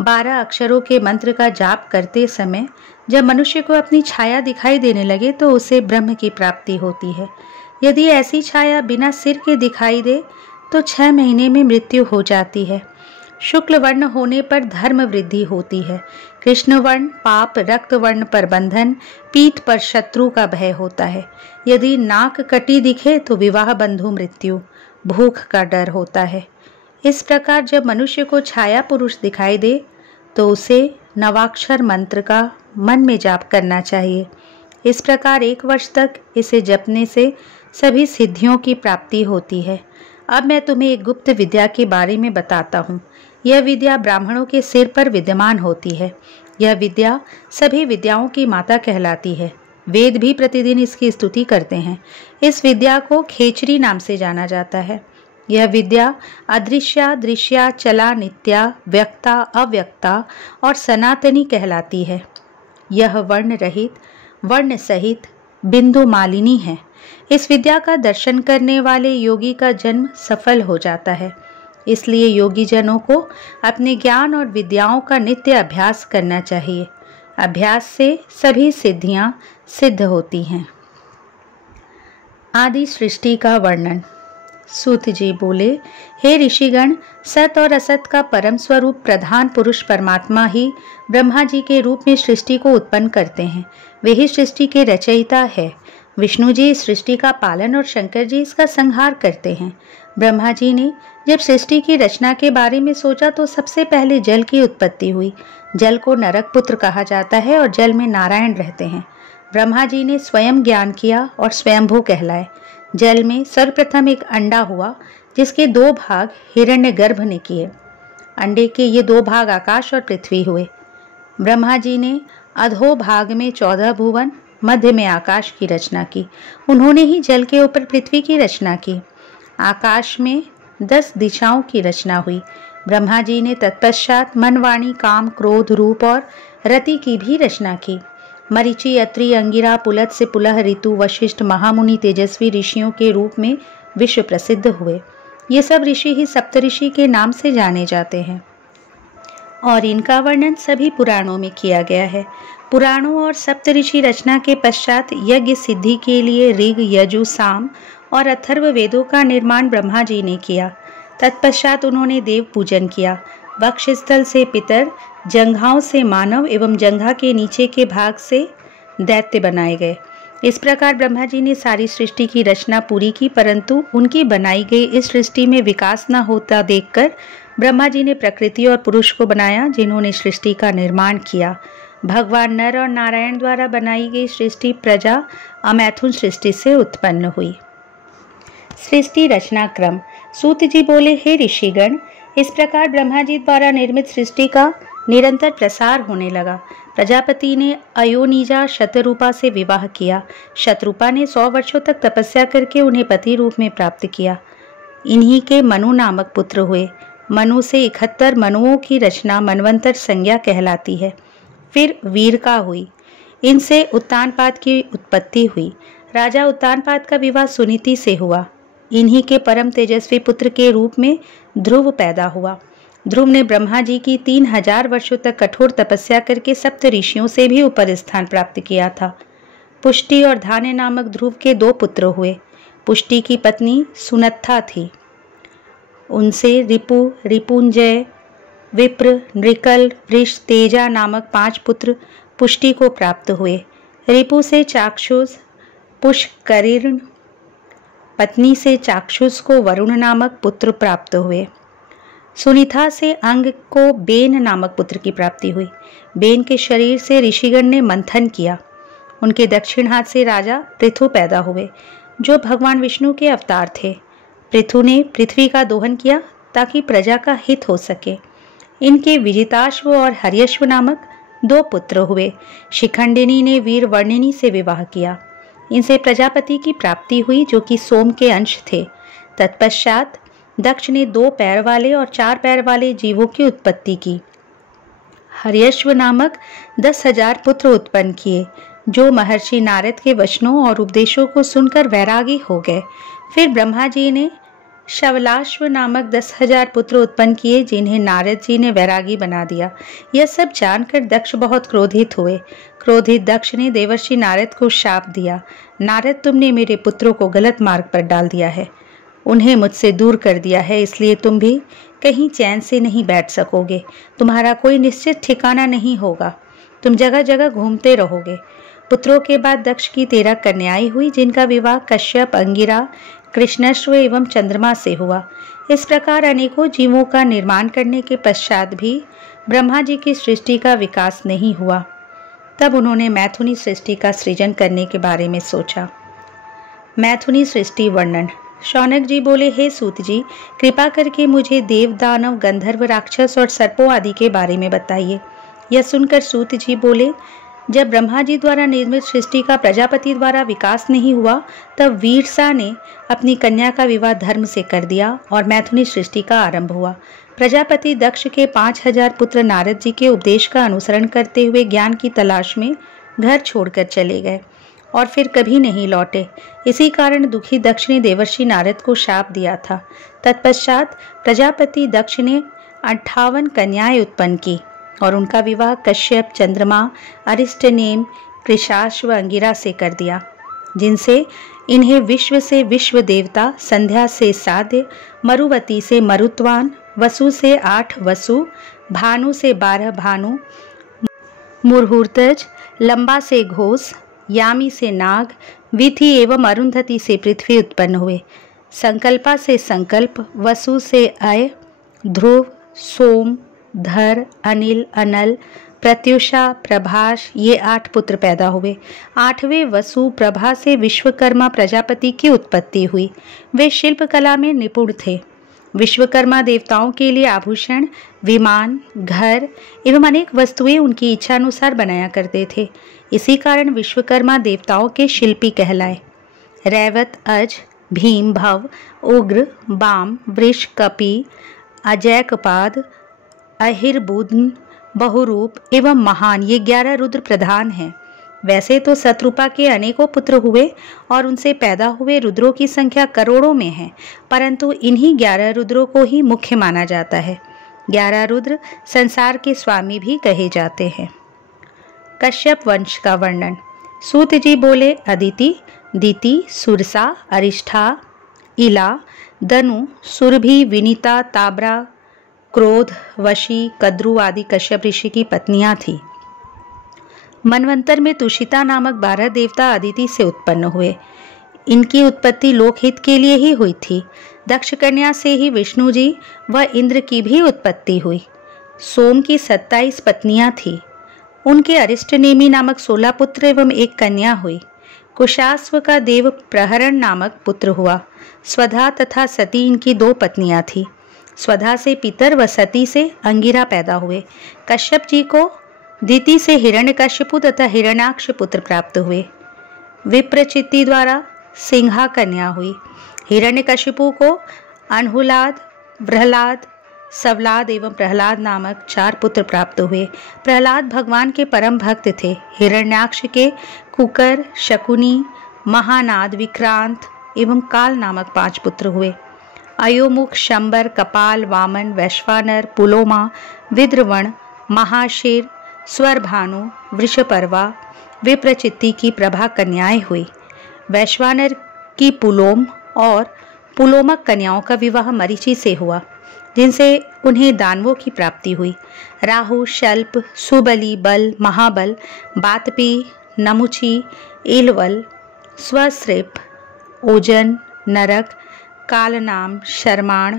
12 अक्षरों के मंत्र का जाप करते समय जब मनुष्य को अपनी छाया दिखाई देने लगे तो उसे ब्रह्म की प्राप्ति होती है। यदि ऐसी छाया बिना सिर के दिखाई दे तो 6 महीने में मृत्यु हो जाती है। शुक्ल वर्ण होने पर धर्म वृद्धि होती है। कृष्ण वर्ण पाप, रक्त वर्ण पर बंधन, पीठ पर शत्रु का भय होता है। यदि नाक कटी दिखे तो विवाह बंधु मृत्यु, भूख का डर होता है। इस प्रकार जब मनुष्य को छाया पुरुष दिखाई दे तो उसे नवाक्षर मंत्र का मन में जाप करना चाहिए। इस प्रकार 1 वर्ष तक इसे जपने से सभी सिद्धियों की प्राप्ति होती है। अब मैं तुम्हें एक गुप्त विद्या के बारे में बताता हूँ। यह विद्या ब्राह्मणों के सिर पर विद्यमान होती है। यह विद्या सभी विद्याओं की माता कहलाती है। वेद भी प्रतिदिन इसकी स्तुति करते हैं। इस विद्या को खेचरी नाम से जाना जाता है। यह विद्या अदृश्या, दृश्या, चला, नित्या, व्यक्ता, अव्यक्ता और सनातनी कहलाती है। यह वर्ण रहित, वर्ण सहित बिंदु मालिनी है। इस विद्या का दर्शन करने वाले योगी का जन्म सफल हो जाता है। इसलिए योगी जनों को अपने ज्ञान और विद्याओं का नित्य अभ्यास करना चाहिए। अभ्यास से सभी सिद्धियां सिद्ध होती हैं। आदि सृष्टि का वर्णन। सूत जी बोले, हे ऋषिगण, सत और असत का परम स्वरूप प्रधान पुरुष परमात्मा ही ब्रह्मा जी के रूप में सृष्टि को उत्पन्न करते हैं। वे ही सृष्टि के रचयिता है। विष्णु जी इस सृष्टि का पालन और शंकर जी इसका संहार करते हैं। ब्रह्मा जी ने जब सृष्टि की रचना के बारे में सोचा तो सबसे पहले जल की उत्पत्ति हुई। जल को नरक पुत्र कहा जाता है और जल में नारायण रहते हैं। ब्रह्मा जी ने स्वयं ज्ञान किया और स्वयंभू कहलाए। जल में सर्वप्रथम एक अंडा हुआ जिसके 2 भाग हिरण्यगर्भ ने किए। अंडे के ये 2 भाग आकाश और पृथ्वी हुए। ब्रह्मा जी ने अधो भाग में 14 भुवन, मध्य में आकाश की रचना की। उन्होंने ही जल के ऊपर पृथ्वी की रचना की। आकाश में 10 दिशाओं की रचना हुई। ब्रह्मा जी ने तत्पश्चात मन, वाणी, काम, क्रोध, रूप और रति की भी रचना की। मरीचि, अत्रि, अंगिरा, पुलत से पुलह, ऋतु, वशिष्ठ, महामुनि, तेजस्वी ऋषियों के रूप में विश्व प्रसिद्ध हुए। ये सब ऋषि ही सप्तऋषि के नाम से जाने जाते हैं और इनका वर्णन सभी पुराणों में किया गया है। पुराणों और सप्तऋषि रचना के पश्चात यज्ञ सिद्धि के लिए ऋग, यजु, साम और अथर्व वेदों का निर्माण ब्रह्मा जी ने किया। तत्पश्चात उन्होंने देव पूजन किया। वक्षस्थल से पितर, जंघाओं से मानव एवं जंघा के नीचे के भाग से दैत्य बनाए गए। इस प्रकार ब्रह्मा जी ने सारी सृष्टि की रचना पूरी की, परंतु उनकी बनाई गई इस सृष्टि में विकास न होता देखकर ब्रह्मा जी ने प्रकृति और पुरुष को बनाया, जिन्होंने सृष्टि का निर्माण किया। भगवान नर और नारायण द्वारा बनाई गई सृष्टि प्रजा अमैथुन सृष्टि से उत्पन्न हुई। सृष्टि रचना क्रम। सूत जी बोले, हे ऋषिगण, इस प्रकार ब्रह्मा जी द्वारा निर्मित सृष्टि का निरंतर प्रसार होने लगा। प्रजापति ने अयोनिजा शतरूपा से विवाह किया। शतरूपा ने 100 वर्षों तक तपस्या करके उन्हें पति रूप में प्राप्त किया। इन्हीं के मनु नामक पुत्र हुए। मनु से 71 मनुओं की रचना मनवंतर संज्ञा कहलाती है। फिर वीरका हुई। इनसे उत्तानपाद की उत्पत्ति हुई। राजा उत्तानपाद का विवाह सुनीति से हुआ। इन्हीं के परम तेजस्वी पुत्र के रूप में ध्रुव पैदा हुआ। ध्रुव ने ब्रह्मा जी की 3000 वर्षों तक कठोर तपस्या करके सप्त ऋषियों से भी ऊपर स्थान प्राप्त किया था। पुष्टि और धान्य नामक ध्रुव के 2 पुत्र हुए। पुष्टि की पत्नी सुनत्था थी। उनसे रिपु, रिपुंजय, विप्र, नृकल, वृष, तेजा नामक 5 पुत्र पुष्टि को प्राप्त हुए। रिपु से चाक्षुष, पुष्करीर्ण, पत्नी से चाक्षुष को वरुण नामक पुत्र प्राप्त हुए। सुनीता से अंग को बेन नामक पुत्र की प्राप्ति हुई। बेन के शरीर से ऋषिगण ने मंथन किया। उनके दक्षिण हाथ से राजा पृथु पैदा हुए, जो भगवान विष्णु के अवतार थे। पृथु ने पृथ्वी का दोहन किया ताकि प्रजा का हित हो सके। इनके विजिताश्व और हर्यश्व नामक 2 पुत्र हुए। शिखंडिनी ने वीर वर्णिनी से विवाह किया। इनसे प्रजापति की प्राप्ति हुई, जो कि सोम के अंश थे। तत्पश्चात दक्ष ने 2 पैर वाले और 4 पैर वाले जीवों की उत्पत्ति की। हर्यश्व नामक 10,000 पुत्र उत्पन्न किए, जो महर्षि नारद के वचनों और उपदेशों को सुनकर वैरागी हो गए। फिर ब्रह्मा जी ने शवलाश्व नामक 10,000 पुत्र उत्पन्न किए, जिन्हें नारद जी ने वैरागी बना दिया। यह सब जानकर दक्ष बहुत क्रोधित हुए। क्रोधित दक्ष ने देवर्षि नारद को शाप दिया, नारद, तुमने मेरे पुत्रों को गलत मार्ग पर डाल दिया है, उन्हें मुझसे दूर कर दिया है, इसलिए तुम भी कहीं चैन से नहीं बैठ सकोगे। तुम्हारा कोई निश्चित ठिकाना नहीं होगा, तुम जगह जगह घूमते रहोगे। पुत्रों के बाद दक्ष की 13 कन्याएं हुई, जिनका विवाह कश्यप, अंगिरा, कृष्णश्व एवं चंद्रमा से हुआ। इस प्रकार अनेकों जीवों का निर्माण करने के पश्चात भी ब्रह्मा जी की सृष्टि का विकास नहीं हुआ। तब उन्होंने मैथुनी सृष्टि का सृजन करने के बारे में सोचा। मैथुनी सृष्टि वर्णन। शौनक जी बोले, हे सूत जी, कृपा करके मुझे देव, दानव, गंधर्व, राक्षस और सर्पों आदि के बारे में बताइए। यह सुनकर सूत जी बोले, जब ब्रह्मा जी द्वारा निर्मित सृष्टि का प्रजापति द्वारा विकास नहीं हुआ, तब वीरसा ने अपनी कन्या का विवाह धर्म से कर दिया और मैथुनी सृष्टि का आरंभ हुआ। प्रजापति दक्ष के 5000 पुत्र नारद जी के उपदेश का अनुसरण करते हुए ज्ञान की तलाश में घर छोड़कर चले गए और फिर कभी नहीं लौटे। इसी कारण दुखी दक्ष ने देवर्षि नारद को शाप दिया था। तत्पश्चात प्रजापति दक्ष ने 58 कन्याएं उत्पन्न की और उनका विवाह कश्यप, चंद्रमा, अरिष्टनेम, कृशाश्व व अंगिरा से कर दिया, जिनसे इन्हें विश्व से विश्व देवता, संध्या से साध्य, मरुवती से मरुत्वान, वसु से 8 वसु, भानु से 12 भानु, मुरहुर्तज, लंबा से घोष, यामी से नाग, विथि एवं अरुंधति से पृथ्वी उत्पन्न हुए। संकल्पा से संकल्प, वसु से अय, ध्रुव, सोम, धर, अनिल, अनल, प्रत्युषा, प्रभाष, ये 8 पुत्र पैदा हुए। 8वें वसु प्रभा से विश्वकर्मा प्रजापति की उत्पत्ति हुई। वे शिल्प कला में निपुण थे। विश्वकर्मा देवताओं के लिए आभूषण, विमान, घर एवं अनेक वस्तुएं उनकी इच्छा अनुसार बनाया करते थे। इसी कारण विश्वकर्मा देवताओं के शिल्पी कहलाए। रैवत, अज, भीम, भव, उग्र, बाम, वृष, कपि, अजैकपाद, अहिर्बुधन, बहुरूप एवं महान, ये 11 रुद्र प्रधान हैं। वैसे तो शत्रुपा के अनेकों पुत्र हुए और उनसे पैदा हुए रुद्रों की संख्या करोड़ों में है, परंतु इन्हीं 11 रुद्रों को ही मुख्य माना जाता है। 11 रुद्र संसार के स्वामी भी कहे जाते हैं। कश्यप वंश का वर्णन। सूत जी बोले, अदिति, दिति, सुरसा, अरिष्ठा, इला, दनु, सुरभि, विनीता, ताब्रा, क्रोध, वशी, कद्रु आदि कश्यप ऋषि की पत्नियां थीं। मनवंतर में तुषिता नामक 12 देवता अदिति से उत्पन्न हुए। इनकी उत्पत्ति लोकहित के लिए ही हुई थी। दक्ष कन्या से ही विष्णु जी व इंद्र की भी उत्पत्ति हुई। सोम की 27 पत्नियां थीं। उनके अरिष्टनेमी नामक 16 पुत्र एवं एक कन्या हुई। कुशास्व का देव प्रहरण नामक पुत्र हुआ। स्वधा तथा सती इनकी 2 पत्नियां थीं। स्वधा से पितर व सती से अंगिरा पैदा हुए। कश्यप जी को दिति से हिरण्यकशिपु तथा हिरण्याक्ष पुत्र प्राप्त हुए। विप्रचित्ति द्वारा सिंहा कन्या हुई। हिरण्यकशिपु को अनहुलाद, प्रहलाद, सवलाद एवं प्रहलाद नामक 4 पुत्र प्राप्त हुए। प्रहलाद भगवान के परम भक्त थे। हिरण्याक्ष के कुकर, शकुनी, महानाद, विक्रांत एवं काल नामक 5 पुत्र हुए। अयोमुख, शंबर, कपाल, वामन, वैश्वानर, पुलोमा, विद्रवण, महाशेर, स्वरभानु, वृषपर्वा, विप्रचित्ति की प्रभा कन्याएं हुई। वैश्वानर की पुलोम और पुलोमक कन्याओं का विवाह मरीचि से हुआ, जिनसे उन्हें दानवों की प्राप्ति हुई। राहु, शल्प, सुबली, बल, महाबल, बातपी, नमुची, इलवल, स्वश्रिप, ओजन, नरक, कालनाम, शर्माण,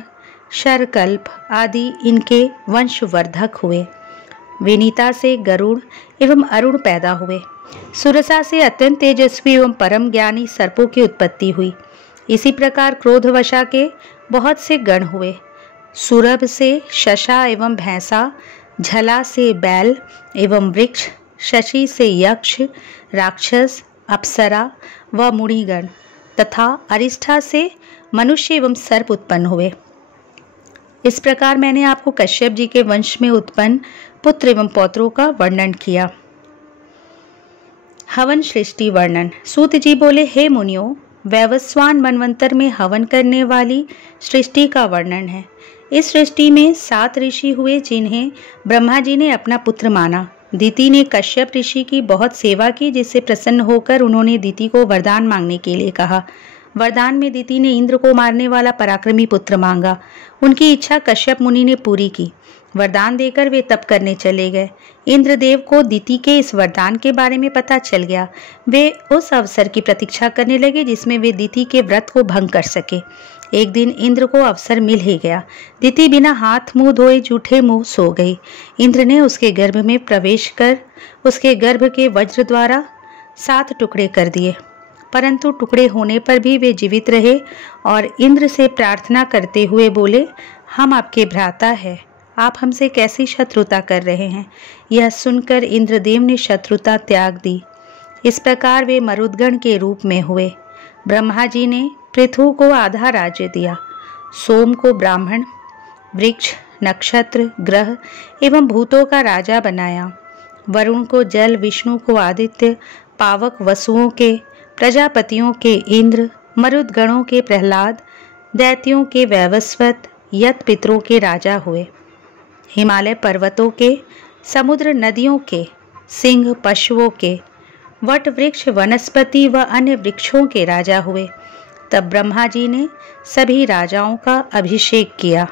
शरकल्प आदि इनके वंशवर्धक हुए। विनीता से गरुड़ एवं अरुण पैदा हुए। सुरसा से अत्यंत तेजस्वी एवं परम ज्ञानी सर्पों की उत्पत्ति हुई। इसी प्रकार क्रोधवशा के बहुत से गण हुए। सुरभ से शशा एवं भैंसा, झला से बैल एवं वृक्ष, शशि से यक्ष, राक्षस, अप्सरा व मुनिगण तथा अरिष्ठा से मनुष्य एवं सर्प उत्पन्न हुए। इस प्रकार मैंने आपको कश्यप जी के वंश में उत्पन्न पुत्र एवं पौत्रों का वर्णन किया। हवन सृष्टि वर्णन। सूत जी बोले, हे मुनियों, वैवस्वान मनवंतर में हवन करने वाली सृष्टि का वर्णन है। इस सृष्टि में 7 ऋषि हुए, जिन्हें ब्रह्मा जी ने अपना पुत्र माना। दिति ने कश्यप ऋषि की बहुत सेवा की, जिससे प्रसन्न होकर उन्होंने दिति को वरदान मांगने के लिए कहा। वरदान में दिति ने इंद्र को मारने वाला पराक्रमी पुत्र मांगा। उनकी इच्छा कश्यप मुनि ने पूरी की। वरदान देकर वे तप करने चले गए। इंद्रदेव को दिति के इस वरदान के बारे में पता चल गया। वे उस अवसर की प्रतीक्षा करने लगे जिसमें वे दिति के व्रत को भंग कर सके। एक दिन इंद्र को अवसर मिल ही गया। दिति बिना हाथ मुंह धोए जूठे मुंह सो गई। इंद्र ने उसके गर्भ में प्रवेश कर उसके गर्भ के वज्र द्वारा 7 टुकड़े कर दिए, परंतु टुकड़े होने पर भी वे जीवित रहे और इंद्र से प्रार्थना करते हुए बोले, हम आपके भ्राता हैं, आप हमसे कैसी शत्रुता कर रहे हैं। यह सुनकर इंद्रदेव ने शत्रुता त्याग दी। इस प्रकार वे मरुद्गण के रूप में हुए। ब्रह्मा जी ने पृथु को आधा राज्य दिया, सोम को ब्राह्मण, वृक्ष, नक्षत्र, ग्रह एवं भूतों का राजा बनाया, वरुण को जल, विष्णु को आदित्य, पावक वसुओं के, प्रजापतियों के इंद्र, मरुद्गणों के प्रहलाद, दैत्यों के वैवस्वत, यत पितरों के राजा हुए। हिमालय पर्वतों के, समुद्र नदियों के, सिंह पशुओं के, वट वृक्ष, वनस्पति व अन्य वृक्षों के राजा हुए। तब ब्रह्मा जी ने सभी राजाओं का अभिषेक किया।